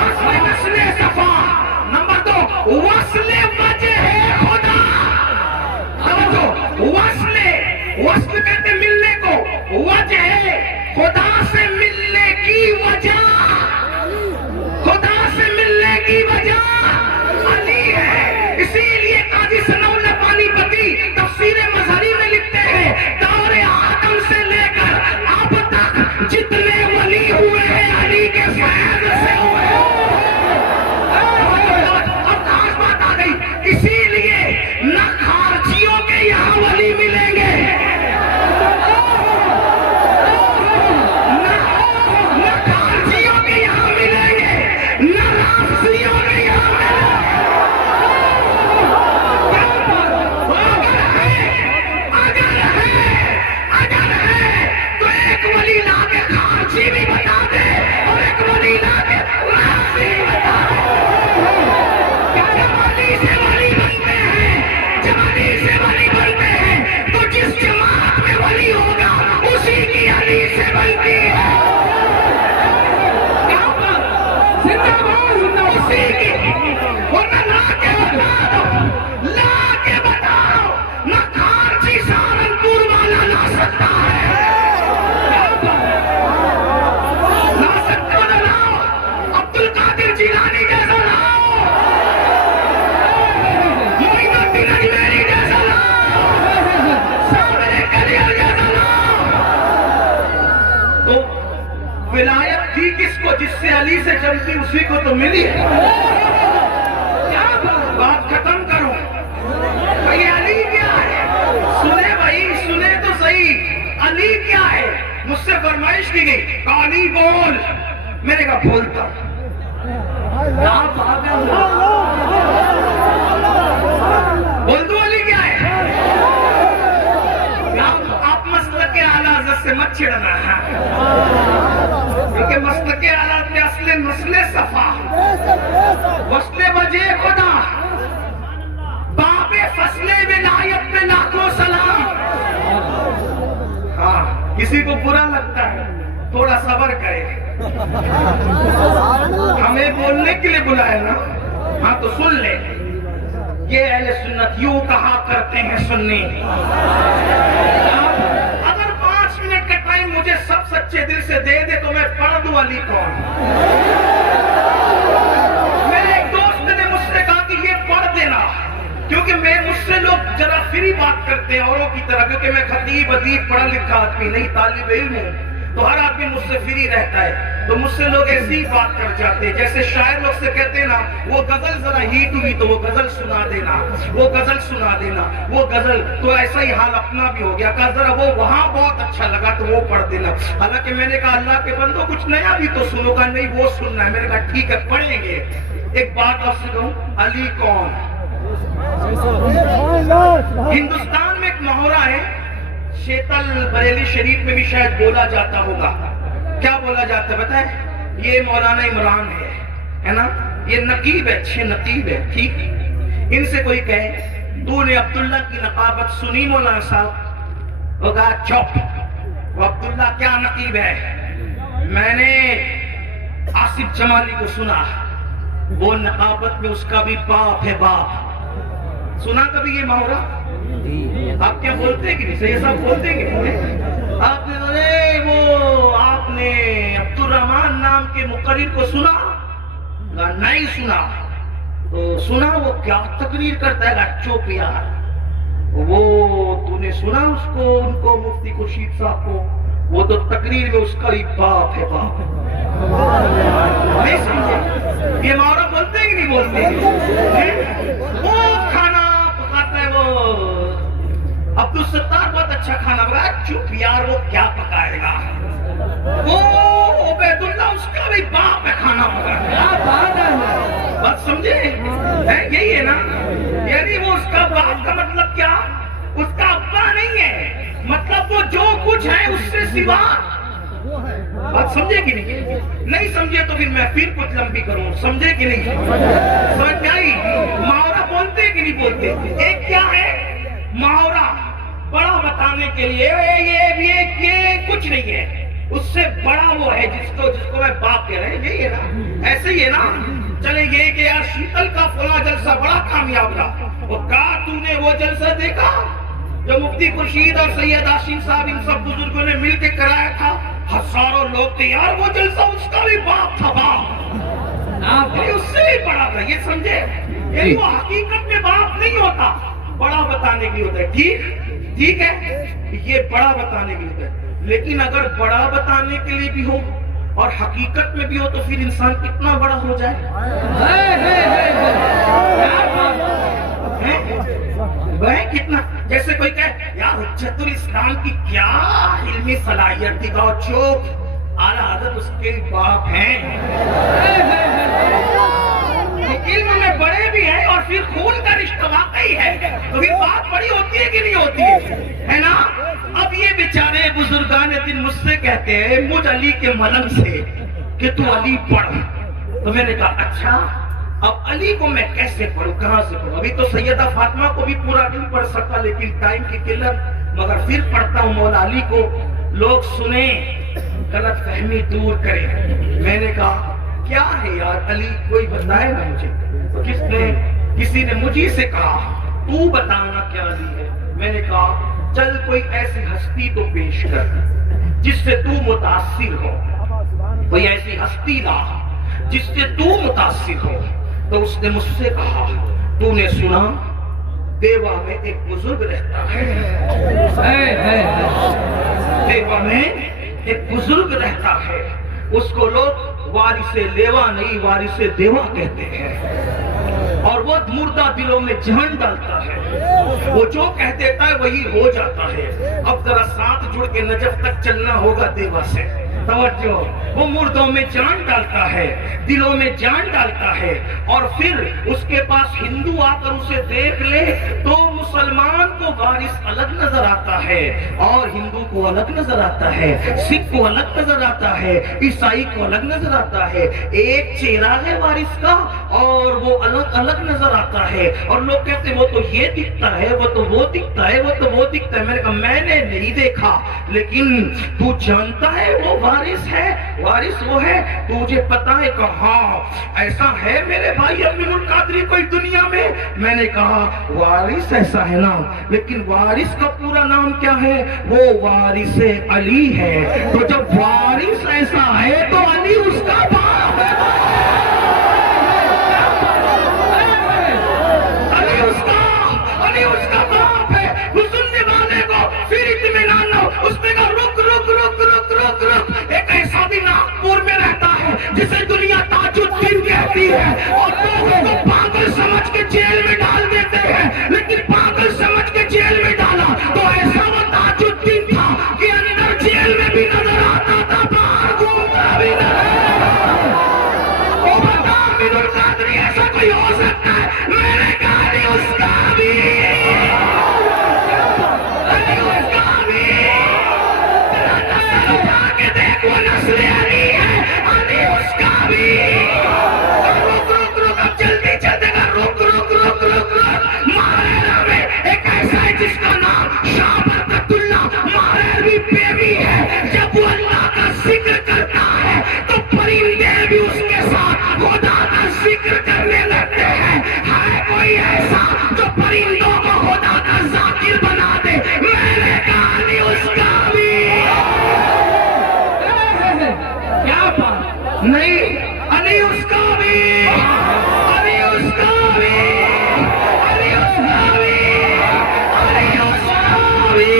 असले नस्ले सफा। नंबर 2 वस्ले वजह खुदा। नंबर 2 वस्ले, वस्ल कहते मिलने को, वजह खुदा से मिलने की वजह, खुदा से मिलने की वजह अली है। इसीलिए काजी सनौल्ला पानीपती तफसीर मजहरी में लिखते हैं, दौरे आदम से लेकर अब तक जितने वली हुए हैं अली के फैज़ से हुए। अब खास बात आ गई, इसीलिए न खारजियों के यहाँ वली मिलेंगे, न खारजियों के यहाँ मिलेंगे, न राफजियों के यहाँ मिलेंगे। वली ला के खारजी भी बता दे और एक वली ला के राफजी भी बता दे। जमाली से वली बनते हैं, जमाली से वली बनते हैं तो जिस जमात में वली होगा उसी की अली से बनती है। उसी की वरना ला के बता दो, ला के बताओ, न खारजी सहारनपुर वाला ला सकता है, जिलानी जैसा लाओ, मोइनुद्दीन अजमेरी जैसा लाओ, सामने कलियर जैसा लाओ। तो विलायत थी किसको? जिससे अली से जमती उसी को तो मिली है। क्या बात खत्म करूं भाई, अली क्या है? सुने भाई, सुने तो सही, अली क्या है? मुझसे फरमाइश की गई, अली बोल, मैंने कहा बोलता। बोल दो अली क्या है? आप मसलक के आला हज़रत से मत छिड़ना है, क्योंकि मसलक के आला में असले नस्ले सफा वस्ले वजह खुदा, बाबे फसले विलायत में लाखों सलाम। हाँ, किसी को बुरा लगता है थोड़ा सब्र करे, हमें बोलने के लिए बुलाया ना, हाँ तो सुन ले। ये अहले सुन्नत यूं कहा करते हैं सुन्नी। अगर 5 मिनट का टाइम मुझे सब सच्चे दिल से दे दे तो मैं पढ़ दूं अली कौन। मेरे एक दोस्त ने मुझसे कहा कि ये पढ़ देना, क्योंकि मैं मुझसे लोग जरा फ्री बात करते हैं औरों की तरह, क्योंकि मैं खतीब अदीब पढ़ा लिखा आदमी नहीं, तालिब इल्म हूं। तो हर आदमी मुझसे फ्री रहता है, तो मुझसे लोग ऐसी ही बात कर जाते हैं, जैसे शायर लोग से कहते हैं ना, वो गजल जरा हिट हुई तो वो गजल सुना देना, वो गजल सुना देना, वो गजल। तो ऐसा ही हाल अपना भी हो गया, कहा जरा वो वहां बहुत अच्छा लगा तो वो पढ़ देना। हालांकि मैंने कहा अल्लाह के बंदो कुछ नया भी तो सुनो, का नहीं वो सुनना है। मैंने कहा ठीक है पढ़ेंगे। एक बात आपसे कहूं, अली कौन? हिंदुस्तान में एक मुहावरा है, शेतल बरेली शरीफ में भी शायद बोला जाता होगा। क्या बोला जाता है बताए? ये मौलाना इमरान है ना, ये नकीब है, 6 नकीब है, ठीक। इनसे कोई कहे तूने अब्दुल्ला की नकाबत सुनी मौलाना साहब? होगा चुप, वो अब्दुल्ला क्या नकीब है? मैंने आसिफ जमाली को सुना, वो नकाबत में उसका भी बाप है, बाप। सुना कभी ये मुहावरा? आप क्या बोलते हैं कि नहीं? सही सब बोलते हैं कि आपने? अरे वो आपने अब्दुल रहमान नाम के मुकर्रिर को सुना? नहीं सुना। तो सुना वो क्या तकरीर करता है? चुप यार। वो तूने सुना उसको, उनको मुफ्ती खुर्शीद साहब को? वो तो तकरीर में उसका ही बाप है, बाप। नहीं समझे? ये मुहावरा बोलते हैं कि नहीं बोलते? वो खाना पकाता है वो अब्दुल सत्तार, बहुत अच्छा खाना बना। चुप यार, वो क्या पकाएगा? वो उबैदुल्ला उसका भी बाप है, खाना पकाएगा। बात समझे? यही है ना, यानी वो उसका बाप का मतलब क्या? उसका अब्बा नहीं है, मतलब वो जो कुछ है उससे सिवा। बात समझे कि नहीं? नहीं समझे तो फिर मैं फिर कुछ लंबी करूं। समझे कि नहीं? समझ में आई? मुहावरा बोलते कि नहीं बोलते? एक क्या है मुहावरा, बड़ा बताने के लिए ये कुछ नहीं है, उससे बड़ा वो है जिसको मैं बाप कह रहे हैं। यही है ना, ऐसे ही है ना। चले ये कि यार शीतल का फला जलसा बड़ा कामयाब रहा, वो कहा तूने वो जलसा देखा जो मुफ्ती खुर्शीद और सैयद आशिम साहब इन सब बुजुर्गों ने मिलकर कराया था? हजारों लोग थे यार, वो जलसा उसका भी बाप था, बाप। उससे भी बड़ा था, ये समझे? यानी वो हकीकत में बाप नहीं होता, बड़ा बताने के लिए होता है। ठीक है, ये बड़ा बताने के लिए होता है। लेकिन अगर बड़ा बताने के लिए भी हो और हकीकत में भी हो तो फिर इंसान कितना बड़ा हो जाए। वह कितना, जैसे कोई कहे यार हुज्जतुल इस्लाम की क्या इल्मी सलाहियत थी, गाओ चुप, आला हज़रत उसके बाप हैं। इल्म में बड़े भी हैं और फिर खून का रिश्ता वाकई है, तो फिर बात बड़ी होती है कि नहीं होती है ना? अब ये बेचारे बुजुर्गान दिन मुझसे कहते हैं मुझ अली के मलंग से कि तू अली पढ़। तो मैंने कहा अच्छा, अब अली को मैं कैसे पढ़ूं, कहां से पढ़ूं? अभी तो सैयदा फातिमा को भी पूरा नहीं पढ़ सकता, लेकिन टाइम की किल्लत, मगर फिर पढ़ता हूं मौला अली को, लोग सुने, गलत फहमी दूर करें। मैंने कहा क्या है यार अली, कोई बताए ना मुझे। तो किसी ने मुझे से कहा तू बताना क्या अली है। मैंने कहा चल कोई ऐसी हस्ती तो पेश कर जिससे तू मुतासिर हो, कोई ऐसी हस्ती ला जिससे तू मुतासिर हो। तो उसने मुझसे कहा तूने सुना देवा में एक बुजुर्ग रहता है, देवा में एक बुजुर्ग रहता है, उसको लोग वारिसे लेवा नहीं वारिसे देवा कहते हैं, और वो मुर्दा दिलों में जान डालता है, वो जो कह देता है वही हो जाता है। अब जरा साथ जुड़ के नजफ तक चलना होगा देवा से, तवज्जो। वो मुर्दों में जान डालता है, दिलों में जान डालता है, और फिर उसके पास हिंदू आकर उसे देख ले तो मुसलमान को वारिस अलग नजर आता है और हिंदू को अलग नजर आता है, सिख को अलग नजर आता है, ईसाई को अलग नजर आता है। एक चेहरा है वारिस का और वो अलग अलग नजर आता है, और लोग कहते हैं वो तो ये दिखता है, वो तो वो दिखता है, वो तो वो दिखता है। मैंने कहा मैंने नहीं देखा, लेकिन तू जानता है वो वारिस है, वारिस वो है, तुझे पता है? कहा ऐसा है मेरे भाई अमीनुल कादरी कोई दुनिया में? मैंने कहा वारिस ऐसा है ना, लेकिन वारिस का पूरा नाम क्या है? वो वारिस अली है। तो जब वारिस ऐसा है तो अली उसका बाप है, अली उसका बाप है। सुनने वाले को फिर इत्मीनान हो, उसने कहा रुक रुक रुक रुक रुक रुक होती है और लोग उसको पागल समझ के जेल में डाल देते हैं। लेकिन पागल समझ के जेल में डाला तो ऐसा वो ताजुद्दीन था कि अंदर जेल में भी नजर आता था, बाहर घूमता भी नजर। वो बता अमीनुल कादरी ऐसा कोई हो सकता है? मैंने कहा नहीं उसका भी, अरे उसका भी। तेरा नस्ल उठा के देख वो नस्ल अली है, अली उसका भी। रुक रुक रुक अब जल्दी चलेगा, रुक रुक रुक रुक रुक। मारेरा में एक ऐसा है जिसका नाम शाह बरकतुल्लाह मारेरवी बेबी है। जब वो अल्लाह का जिक्र करता है तो परिंदे भी उसके साथ खुदा का जिक्र करने लगते हैं। है कोई ऐसा जो परिंदों को खुदा का जाकिर बना दे? मैंने कहा नहीं उसका भी। क्या बात नहीं, अली उसका भी, अली उसका भी, अली उसका भी, अली उसका भी।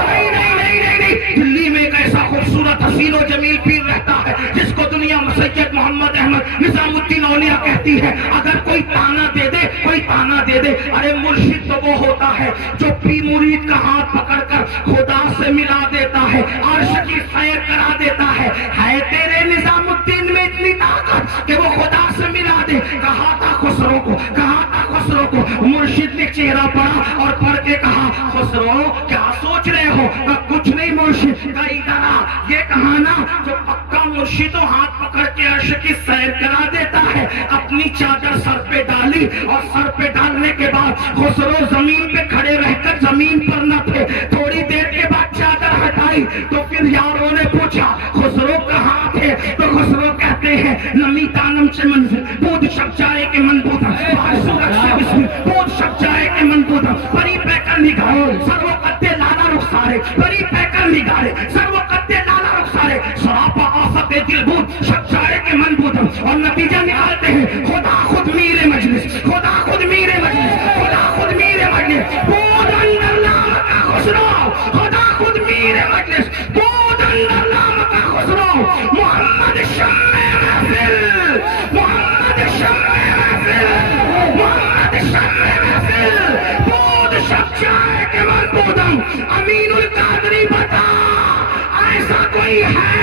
नहीं नहीं नहीं नहीं नहीं, दिल्ली में एक ऐसा खूबसूरत हसीन और जमील पीर रहता है जिसको दुनिया में सैयद मोहम्मद अहमद निजामुद्दीन औलिया कहती है। अगर कोई ताना दे दे, कोई ताना दे दे, अरे मुर्शिद तो वो होता है जो पीर मुरीद का हाथ पकड़कर खुदा से मिला देता है, अर्श की सैर करा देता है तेरे निजामुद्दीन में इतनी ताकत कि वो खुदा से मिला दे। कहा था खुसरो को, कहा था खुसरो को। मुर्शिद ने चेहरा पढ़ा और पढ़ के कहा, खुसरो क्या सोच रहे हो? कहा, कुछ नहीं मुर्शिद। कहा, इधर आ। ये कहाना जो पक्का मुर्शिद हाथ पकड़ के अर्श की सैर करा देता है। अपनी चादर सर पे डाली और सर पे डालने के बाद खुसरो जमीन पे खड़े रहकर जमीन पर न थे। थोड़ी देर के बाद चादर हटाई तो फिर यारों ने पूछा, खुसरो कहाँ थे? तो खुसरो कहते हैं, नमी तानम से मंजिल बोध शब जाए के मन बोधा, बोध शब जाए के मन बोधा। परी पैकर निगारे सर्व कत्ते लाला रुखसारे, परी पैकर निगारे सर्व कत्ते लाला रुखसारे। सरापा आफत दिल बोध शब जाए के मन बोधा। और नतीजा निकालते हैं, खुदा खुद मीरे मजलिस, खुदा खुद मीरे मजलिस, खुदा खुद मीरे मजलिस। बोध अंदर नाम का खुसरो, खुदा खुद मीरे मजलिस। बोध अंदर नाम का खुसरो। मोहम्मद शम्मे महफिल, मोहम्मद शम्मे महफिल, मोहम्मद शम्मे महफिल। बोध शब जाए के मन बोधम। अमीनुल कादरी बता, ऐसा कोई है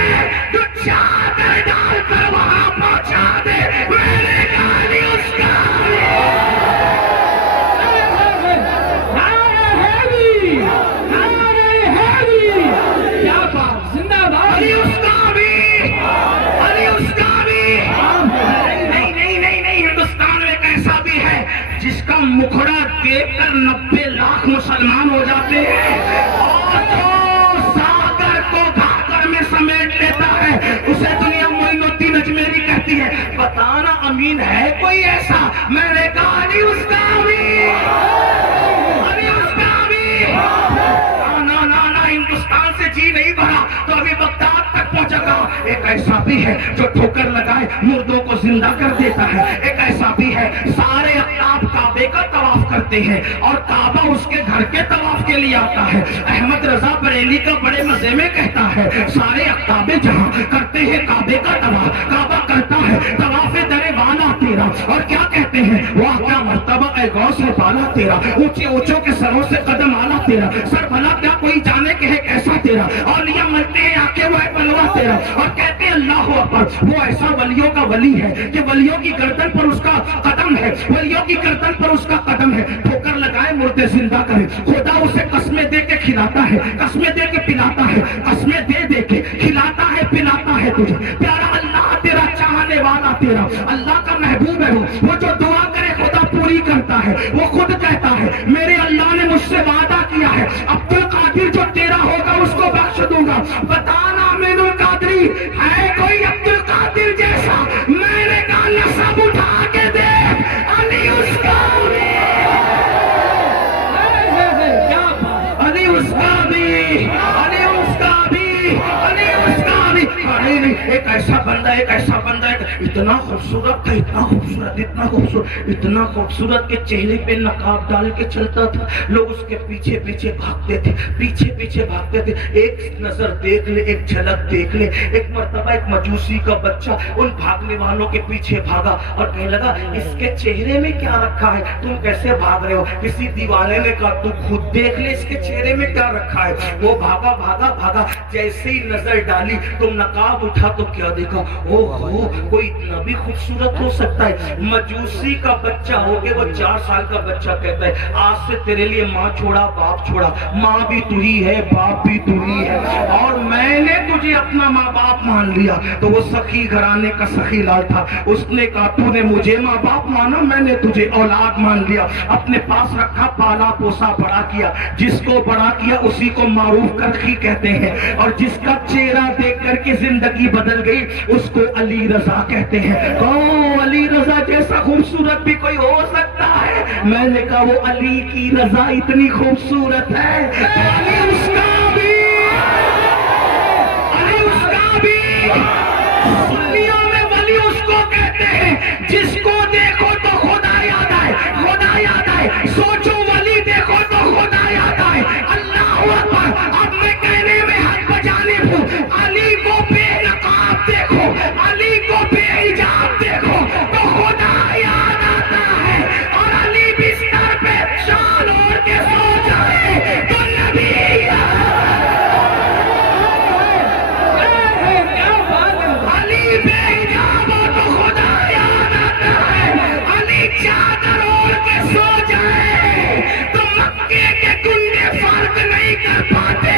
जो चादर डालकर वहां पहुंचा दे? मैंने कहा नहीं उसका क्या बात, जिंदाबाद। अली उसका भी, अली उसका भी। नहीं नहीं नहीं नहीं, हिंदुस्तान में एक ऐसा भी है जिसका मुखड़ा देखकर 90 लाख मुसलमान हो जाते हैं और जो सागर को घाघर में समेट लेता है उसे दुनिया मोइनुद्दीन अजमेरी कहती है। बताना अमीन है कोई ऐसा? मैंने कहा अली उसका भी, अली उसका भी। ना ना ना, हिंदुस्तान से जी नहीं भरा तो अभी बगदाद तक पहुंचेगा। एक ऐसा भी है जो ठोकर लगाए मुर्दों को जिंदा कर देता है। एक ऐसा भी है सारे अफ्ताब काबे का तवाफ करते हैं और काबा उसके घर के तवाफ के लिए आता है। अहमद रजा बरेली का बड़े मजे में कहता है, सारे अफ्ताबे जहां करते हैं काबे का तवाफ, काबा करता है तवाफे दरे वाला तेरा। और क्या कहते हैं, वाह क्या मर्तबा ए गौ से बाला तेरा, ऊंचे ऊंचों के सरों से कदम आला तेरा। सर भला क्या कोई जाने के है कैसा तेरा, और लिया मलते हैं आके वो है बलवा तेरा। और कहते हैं अल्लाह अकबर, वो ऐसा वलियों का वली है कि वलियों की गर्दन पर उसका कदम है, वलियों की गर्दन पर उसका कदम है। ठोकर लगाए मुर्दे जिंदा करे, खुदा उसे कस्में दे के खिलाता है, कस्में दे के पिलाता है, कस्में दे दे के खिलाता है पिलाता है तुझे। प्यारा अल्लाह तेरा, चाहने वाला तेरा, अल्लाह का महबूब है वो जो दुआ करे खुदा पूरी करता है। वो खुद कहता है, मेरे अल्लाह ने मुझसे वादा किया है अब्दुल कादिर जो तेरा होगा उसको बख्श दूंगा। बताना अमीनुल कादरी है कोई अब्दुल कादिर जैसा? मैंने कहा नसब उठा के दे, अली उसका भी, अली उसका भी, अली उसका भी, अली उसका भी। नहीं नहीं, एक ऐसा बंदा इतना खूबसूरत था, इतना खूबसूरत, इतना खूबसूरत, इतना खूबसूरत के चेहरे पे नकाब डाल के चलता था। लोग उसके पीछे पीछे भागते थे, पीछे पीछे भागते थे। एक नजर देख ले, एक झलक देख ले। एक मर्तबा एक मजूसी का बच्चा उन भागने वालों के पीछे भागा और कहने लगा, इसके चेहरे में क्या रखा है, तुम कैसे भाग रहे हो? किसी दीवाने ने कहा, तू खुद देख ले इसके चेहरे में क्या रखा है। वो भागा भागा भागा, जैसे ही नजर डाली तुम नकाब उठा तो क्या देखा, ओहो कोई इतना भी खूबसूरत हो सकता है। मजूसी का बच्चा हो के वो 4 साल का बच्चा कहता है, आज से तेरे लिए माँ छोड़ा बाप छोड़ा, माँ भी तू ही है बाप भी तू ही है, और मैंने तुझे अपना माँ बाप मान लिया। तो वो सखी घराने का सखी लाल था, उसने कहा तूने मुझे माँ बाप माना, मैंने तुझे औलाद मान लिया, अपने पास रखा, पाला पोसा बड़ा किया। जिसको बड़ा किया उसी को मारूफ करखी कहते हैं, और जिसका चेहरा देख करके जिंदगी बदल गई उसको अली रजा कहते हैं। ओ अली रजा जैसा खूबसूरत भी कोई हो सकता है? मैंने कहा वो अली की रजा इतनी खूबसूरत है, अली उसका भी, अली उसका भी। दुनिया में वली उसको कहते हैं जिसको देखो तो खुदा याद आए, खुदा याद आए। सोचो वली देखो तो खुदा याद आए। अल्लाह अकबर। अब मैं कहने में हाथ बजाने हूँ, अली को बेनकाब देखो, अली को बेहिजाब देखो तो खुदा याद आता है, और अली बिस्तर पे शाल ओढ़ के सो जाए तो नबी अली बेहिजाब हो तो खुदा याद आता है, अली चादर ओढ़ के सो जाए तो मक्के के गुंडे फर्क नहीं कर पाते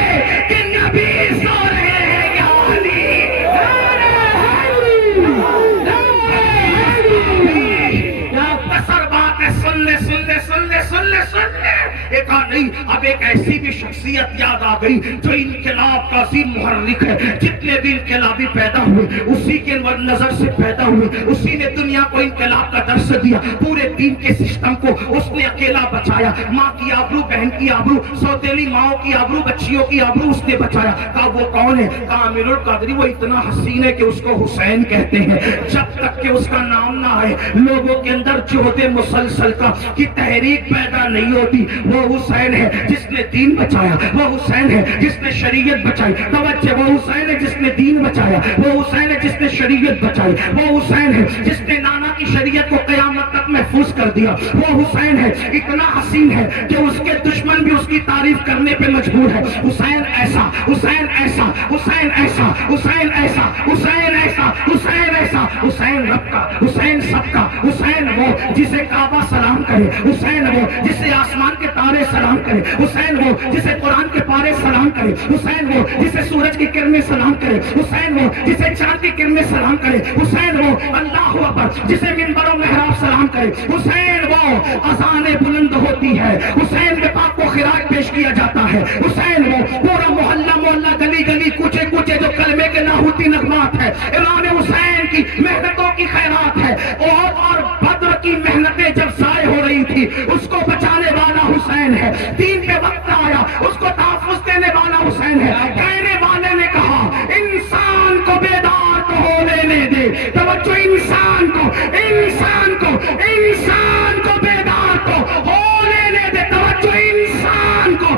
कि नबी सो रहे हैं या अली। कसर बात है, सुन ले सुन ले सुन ले सुन ले सुन ले। एक नहीं, अब एक ऐसी भी शख्सियत याद आ गई जो इनकलाब का अजीम मुहर्रिक है। जितने भी इनकलाबी पैदा हुए उसी के नजर से पैदा हुए, उसी ने दुनिया को इनकलाब का दर्श दिया। पूरे दीन के सिस्टम को उसने अकेला बचाया। माँ की आबरू, बहन की आबरू, सौतेली माओ की आबरू, बच्चियों की आबरू उसने बचाया। कहा वो कौन है? कहा अमीरुल कादरी, वो इतना हसीन है कि उसको हुसैन कहते हैं। जब तक कि उसका नाम ना आए लोगों के अंदर जोहदे मुसलसल का की तहरीक पैदा नहीं होती। वो हुसैन है जिसने दीन बचाया, वो हुसैन है जिसने शरीयत बचाई। तवज्जो, वो हुसैन है जिसने दीन बचाया, वो हुसैन है जिसने शरीयत बचाई, वो हुसैन है जिसने नाना की शरीयत को कयामत तक महफूज कर दिया। वो हुसैन है इतना हसीन है कि उसके दुश्मन भी उसकी तारीफ करने पे मजबूर है। हुसैन ऐसा, हुसैन ऐसा, हुसैन ऐसा, हुसैन ऐसा, हुसैन ऐसा, हुसैन ऐसा, हुसैन रब का, हुसैन सबका, हुसैन वो जिसे काबा सलाम करे, हुसैन वो जिसे आसमान के तारे सलाम करे, हुसैन वो जिसे कुरान के पारे सलाम करे, हुसैन वो जिसे सूरज की किरणें सलाम करे, हुसैन वो जिसे चांद की किरणें सलाम करे, हुसैन वो अल्लाहु अकबर जिसे मिंबरों मेहराब सलाम करे, हुसैन वो अज़ानें बुलंद होती है, हुसैन के पाक को खिराज पेश किया जाता है, हुसैन वो पूरा मोहल्ला मोहल्ला गली गली कूचे कूचे जो कलमे के नाहूती नगमात है। इमाम हुसैन की मेहनतों की खैरात है। और बद्र की मेहनतें जब जाय हो रही थी उसको बचाने वाला हुसैन है। दीन के वक्त आया उसको तहफ़्फ़ुज़ देने वाला हुसैन है। कहने वाले ने कहा इंसान को बेदार तो हो लेने दे, तवज्जो, इंसान को, इंसान को, इंसान को बेदार तो हो लेने दे, तवज्जो, इंसान को,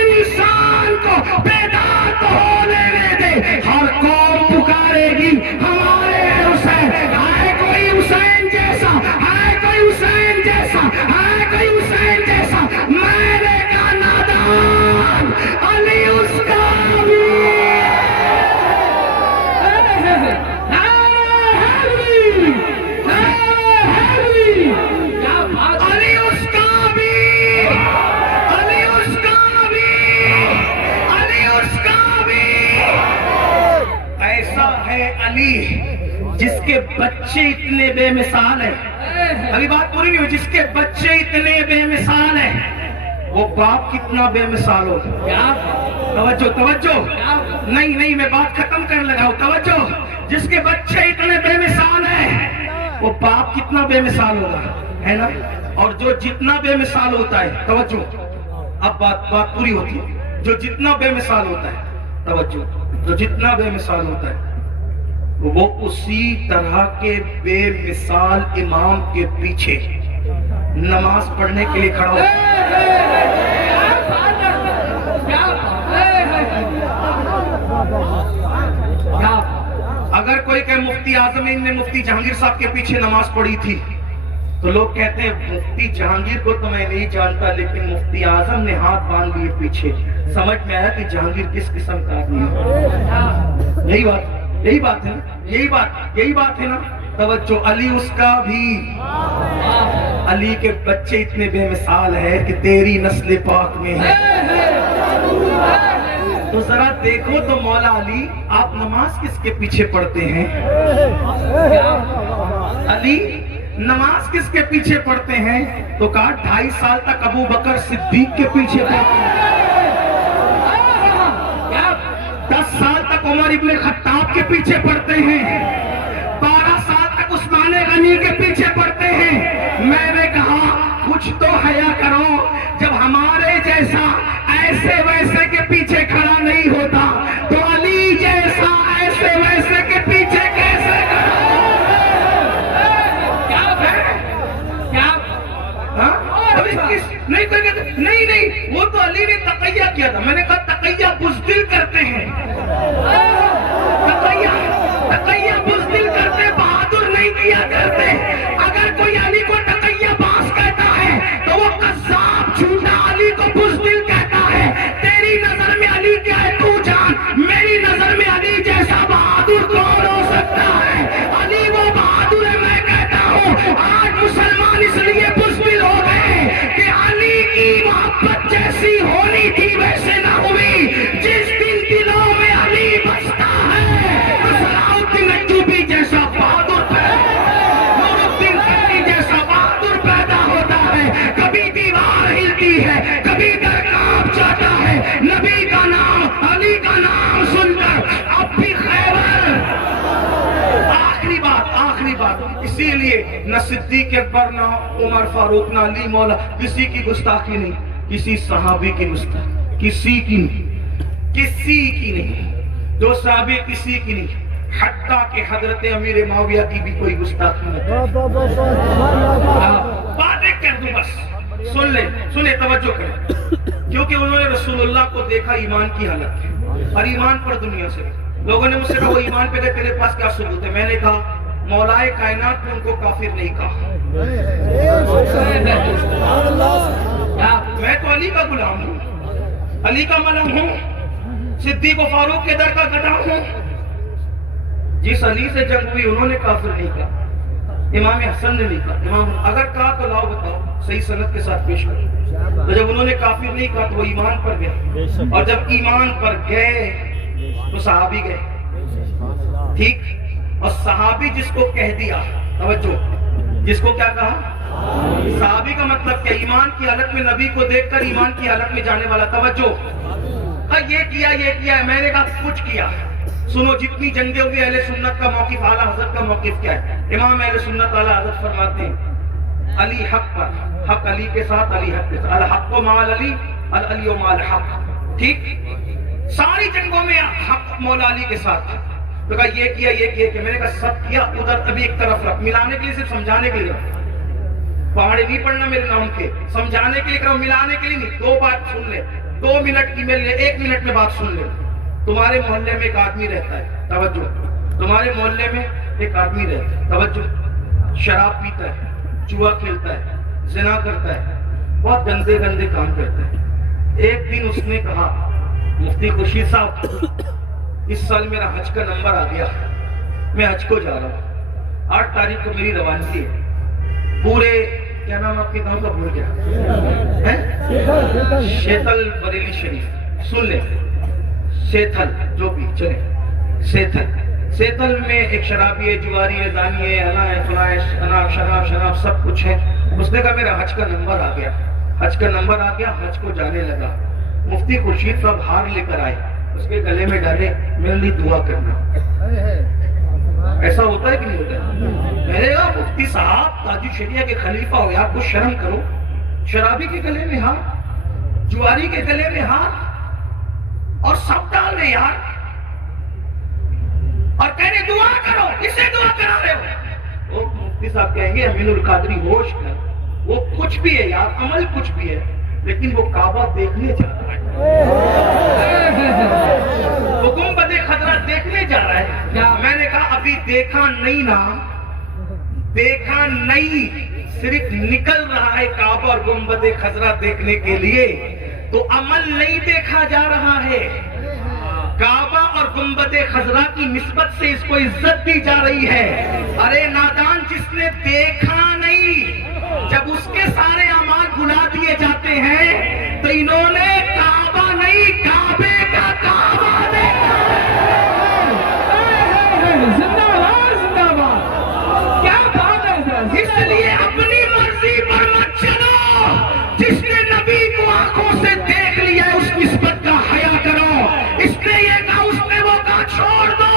इंसान को बेदार तो हो लेने दे। हर कौम पुकारेगी हमारे हुसैन, है कोई हुसैन जैसा, है कोई हुसैन जैसा, है कोई हुसैन जैसा। मैंने कहा नादान, अली उसका भी। अली उसका भी, अली उसका भी, अली उसका भी। ऐसा है अली जिसके बच्चे इतने बेमिसाल हैं। अभी बात पूरी नहीं हुई। जिसके बच्चे इतने बेमिसाल हैं वो बाप कितना बेमिसाल हो। तवज्जो, तवज्जो, नहीं नहीं मैं बात खत्म करने लगा हूं। तवज्जो, जिसके बच्चे इतने बेमिसाल हैं वो बाप कितना बेमिसाल होगा, है ना? और जो जितना बेमिसाल होता है, तवज्जो, अब बात पूरी होती है। जो जितना बेमिसाल होता है, तवज्जो, जो जितना बेमिसाल होता है वो उसी तरह के बेमिसाल इमाम के पीछे नमाज पढ़ने के लिए खड़ा हो। अगर कोई कहे मुफ्ती आजमीन ने मुफ्ती जहांगीर साहब के पीछे नमाज पढ़ी थी, तो लोग कहते हैं मुफ्ती जहांगीर को तो मैं नहीं जानता, लेकिन मुफ्ती आजम ने हाथ बांध लिए पीछे। समझ में आया कि जहांगीर किस किस्म का आदमी है। यही बात है ना, यही बात है ना। तवज्जो, अली उसका भी, अली के बच्चे इतने बेमिसाल है कि तेरी नस्ल पाक में है। तो जरा देखो तो मौला अली, आप नमाज किसके पीछे पढ़ते हैं? अली नमाज किसके पीछे पढ़ते हैं? तो कहा 2.5 साल तक अबू बकर सिद्दीक के पीछे पढ़ते हैं, 10 साल तक उमर इब्ने खत्ताब के पीछे पढ़ते हैं, 12 साल तक उस्मान गनी के पीछे पढ़ते हैं। मैंने कहा कुछ तो हया करो, जब हमारे जैसा ऐसे वैसे के पीछे खड़ा नहीं होता तो अली जैसा ऐसे वैसे के पीछे कैसे खड़ा? नहीं कोई कहते नहीं, वो तो अली ने तकैया किया था। मैंने कहा तकैया बुज़दिल करते हैं, तकैया बुज़दिल करते, बहादुर नहीं किया करते। अगर कोई अली को तकैया बास कहता है तो वो कज़्ज़ाब झूठा अली को बुज़दिल कहता है। तेरी नजर में अली क्या है तू जान, मेरी नजर में अली जैसा बहादुर कौन हो सकता है? अली वो बहादुर है। मैं कहता हूँ आज मुसलमान इसलिए बुज़दिल हो गए कि अली की मोहब्बत जैसी होनी थी वैसे ना हुई। जिस दिन दिलों में अली बसता है, सलाउद्दीन अय्यूबी जैसा बहादुर नूरुद्दीन अली जैसा बहादुर पैदा होता है। कभी दीवार हिलती है, कभी दर कांप जाता है। नबी का नाम, अली का नाम सुनकर अब भी खैबर। आखिरी बात, इसीलिए न सिद्दीक अकबर, न उमर फारूक, न अली मौला, किसी की गुस्ताखी नहीं, किसी सहाबी की गुस्ताखी किसी की नहीं, दो सहाबी किसी की नहीं, हत्ता के हजरत अमीर मुआविया की भी कोई गुस्ताखी नहीं। बातें कर दूं बस, सुने तवज्जो करें, क्योंकि उन्होंने रसूलुल्लाह को देखा ईमान की हालत में, और ईमान पर दुनिया से लोगों ने मुझसे कहा वो ईमान पे गए, तेरे पास क्या सबूत है? मैंने कहा मौलाए कायनात ने उनको काफिर नहीं कहा। मैं तो अली का गुलाम हूँ, अली का मलम हूँ, सिद्दीक और फारूक के दर का गधा हूँ। जिस अली से जंग हुई उन्होंने काफिर नहीं कहा, इमाम हसन ने नहीं कहा। इमाम अगर कहा तो लाओ बताओ, सही सनद के साथ पेश करो। तो जब उन्होंने काफिर नहीं कहा तो वो ईमान पर गए, और जब ईमान पर गए तो सहाबी गए, ठीक। और सहाबी जिसको कह दिया, तवज्जो, जिसको क्या कहा? सहाबी का मतलब क्या? ईमान की हालत में नबी को देखकर ईमान की हालत में जाने वाला। तवज्जो, ये किया, मैंने कहा कुछ किया। सुनो, जितनी जंगे हुई अहले सुन्नत का मौकिफ, आला हज़रत का मौकिफ क्या है? इमाम अहले सुन्नत आला हज़रत फरमाते हैं अली हक पर, हक अली के साथ, अली हक के साथ, अल हक माल अली, अल अली माल हक, ठीक। सारी जंगों में हक मौला अली के साथ था। तो कहा ये किया, मैंने कहा सब किया, उधर अभी एक तरफ रख, मिलाने के लिए, सिर्फ समझाने के लिए। पहाड़ी नहीं पढ़ना मेरे नाम के, समझाने के लिए करो, मिलाने के लिए नहीं। 2 बात सुन ले, 2 मिनट की मेरे 1 मिनट में बात सुन ले। तुम्हारे मोहल्ले में एक आदमी रहता है, तवज्जो, तुम्हारे मोहल्ले में एक आदमी रहता है, तवज्जो, शराब पीता है, जुआ खेलता है, जिना करता है, बहुत गंदे गंदे काम करता है। एक दिन उसने कहा मुफ्ती खुर्शीद साहब, इस साल मेरा हज का नंबर आ गया, मैं हज को जा रहा हूँ, 8 तारीख को मेरी रवानगी है। पूरे क्या नाम आपके गांव का भूल गया है? शेतल बरेली शरीफ, सुन ले, सेथल जो भी चले, सेथल में एक शराबी है, जुआरी है, दानी है, अना है, फला है, अनाब शराब सब कुछ है। उसने कहा मेरा हज का नंबर आ गया, हज को जाने लगा। मुफ्ती खुर्शीद साहब हार लेकर आए, उसके गले में डाले, मेरे लिए दुआ करना। ऐसा होता है कि नहीं होता है? मैंने कहा मुफ्ती साहब ताजुल शरिया के खलीफा हो यार, कुछ शर्म करो। शराबी के गले में हाथ, जुआरी के गले में हाथ, और सब डाल रहे यार। और कह रहे दुआ करो, किससे दुआ करा रहे हो? वो मुफ्ती साहब कहेंगे अमीनुल कादरी होश कर, वो कुछ भी है यार, अमल कुछ भी है, लेकिन वो काबा देखने जा रहा है, वो गुंबद खजरा देखने जा रहा है। क्या मैंने कहा अभी देखा नहीं ना, देखा नहीं, सिर्फ निकल रहा है काबा और गुंबद खजरा देखने के लिए, तो अमल नहीं देखा जा रहा है। काबा और गुंबद खजरा की निस्बत से इसको इज्जत दी जा रही है। अरे नादान, जिसने देखा नहीं, जब उसके सारे अमाल भुला दिए जाते हैं, तो इन्होंने काबा नहीं, काबे का काबा देखा। जिंदाबाद जिंदाबाद, क्या बात है। इसलिए अपनी मर्जी पर मत चलो, जिसने नबी को आंखों से देख लिया है उस निस्बत का हया करो। इसने ये कहा, उसने वो कहा, छोड़ दो।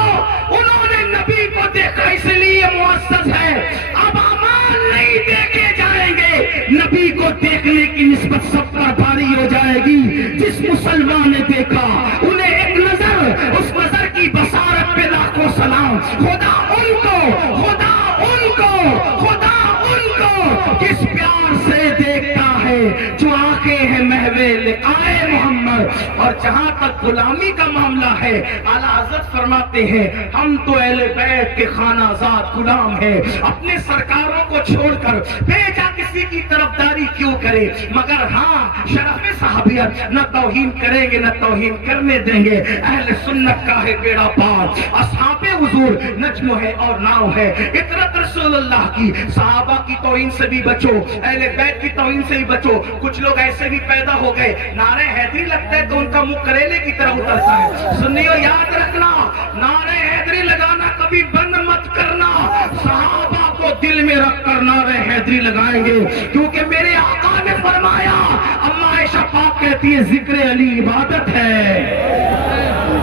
उन्होंने नबी को देखा इसलिए मुअस्सस है। अब अमाल नहीं देखे जाएंगे, नबी को देखने की निस्बत सब पर भारी हो जाएगी। जिस मुसलमान ने देखा, उन्हें एक नजर, उस नजर की बसारत पे लाखों सलाम। खुदा उनको, खुदा उनको, खुदा उनको किस प्यार से देखता है, जो आंखें हैं महवे लिकाए मोहम्मद। और जहां तक गुलामी का मामला है, आला हज़रत फरमाते हैं, हम तो अहले बैत के खानाजाद गुलाम हैं। अपने सरकारों को छोड़कर बेजा किसी की तरफदारी क्यों करे, मगर हाँ शरफ़े सहाबियत न तौहीन करेंगे, न तौहीन करने देंगे। अहले सुन्नत का है बेड़ा पार, असहाबे हुजूर नज्म है और नाव है। इतरत रसूलुल्लाह की, सहाबा की तौहीन से भी बचो, अहले बैत की तौहीन से भी बचो। कुछ लोग ऐसे भी पैदा हो गए, नारे हैदरी लगता है तो उनका मुंह करेले की तरह उतरता है। सुन्नियों याद रखना, नारे हैदरी लगाना कभी बंद मत करना। सहाबा को दिल में रखकर नारे हैदरी लगाएंगे, क्योंकि मेरे आका ने फरमाया, अम्मा आयशा पाक कहती है, जिक्र अली इबादत है।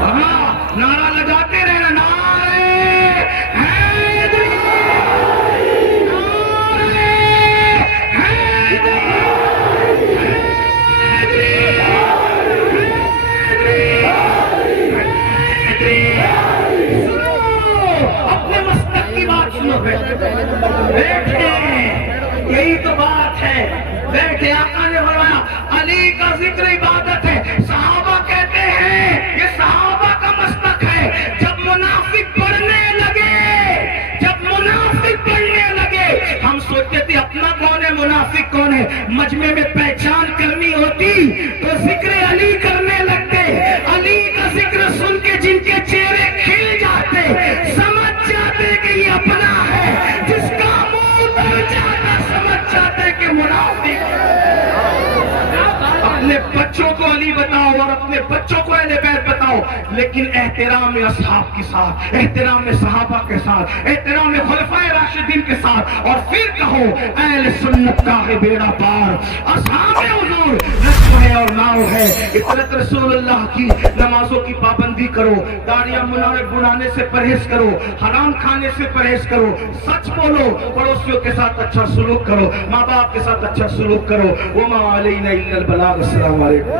हाँ, नारा लगाते रहना, नारे हैदरी, नारे हैदरी, अपने मस्तक की बात सुनो, बैठे, यही तो बात है। बैठे, आका ने फरमाया अली का जिक्र इबादत है। सहाबा कहते हैं ये सहाबा का मस्तक है। जब मुनाफिक बढ़ने लगे, जब मुनाफिक बढ़ने लगे, हम सोचते थे अपना कौन है, मुनाफिक कौन है, मजमे में पहचान करनी होती तो जिक्र अली करने लगते। अली का जिक्र सुन के जिनके चेहरे खिल जाते, समझ जाते कि ये अपना है। जिसका मुंह उतर जाता, समझ जाते कि मुनाफिक। अपने बच्चों को अली बताओ और अपने बच्चों को अहले बैत बताओ, लेकिन एहतराम में असहाब के साथ, एहतराम में सहाबा के साथ, एहतराम में खुलफाए राशिदीन के साथ। और फिर कहो अहले सुन्नत का है बेड़ा पार, असहाबे हुजूर नस्म है और नाव है। इतरत रसूलुल्लाह की नमाजों की पाबंदी करो, दाढ़ियां बुनाने से परहेज करो, हराम खाने से परहेज करो, सच बोलो, पड़ोसियों के साथ अच्छा सलूक करो, माँ बाप के साथ अच्छा सलूक करो। वमा अलैना इल्लल बलाग। अस्सलाम वालेकुम।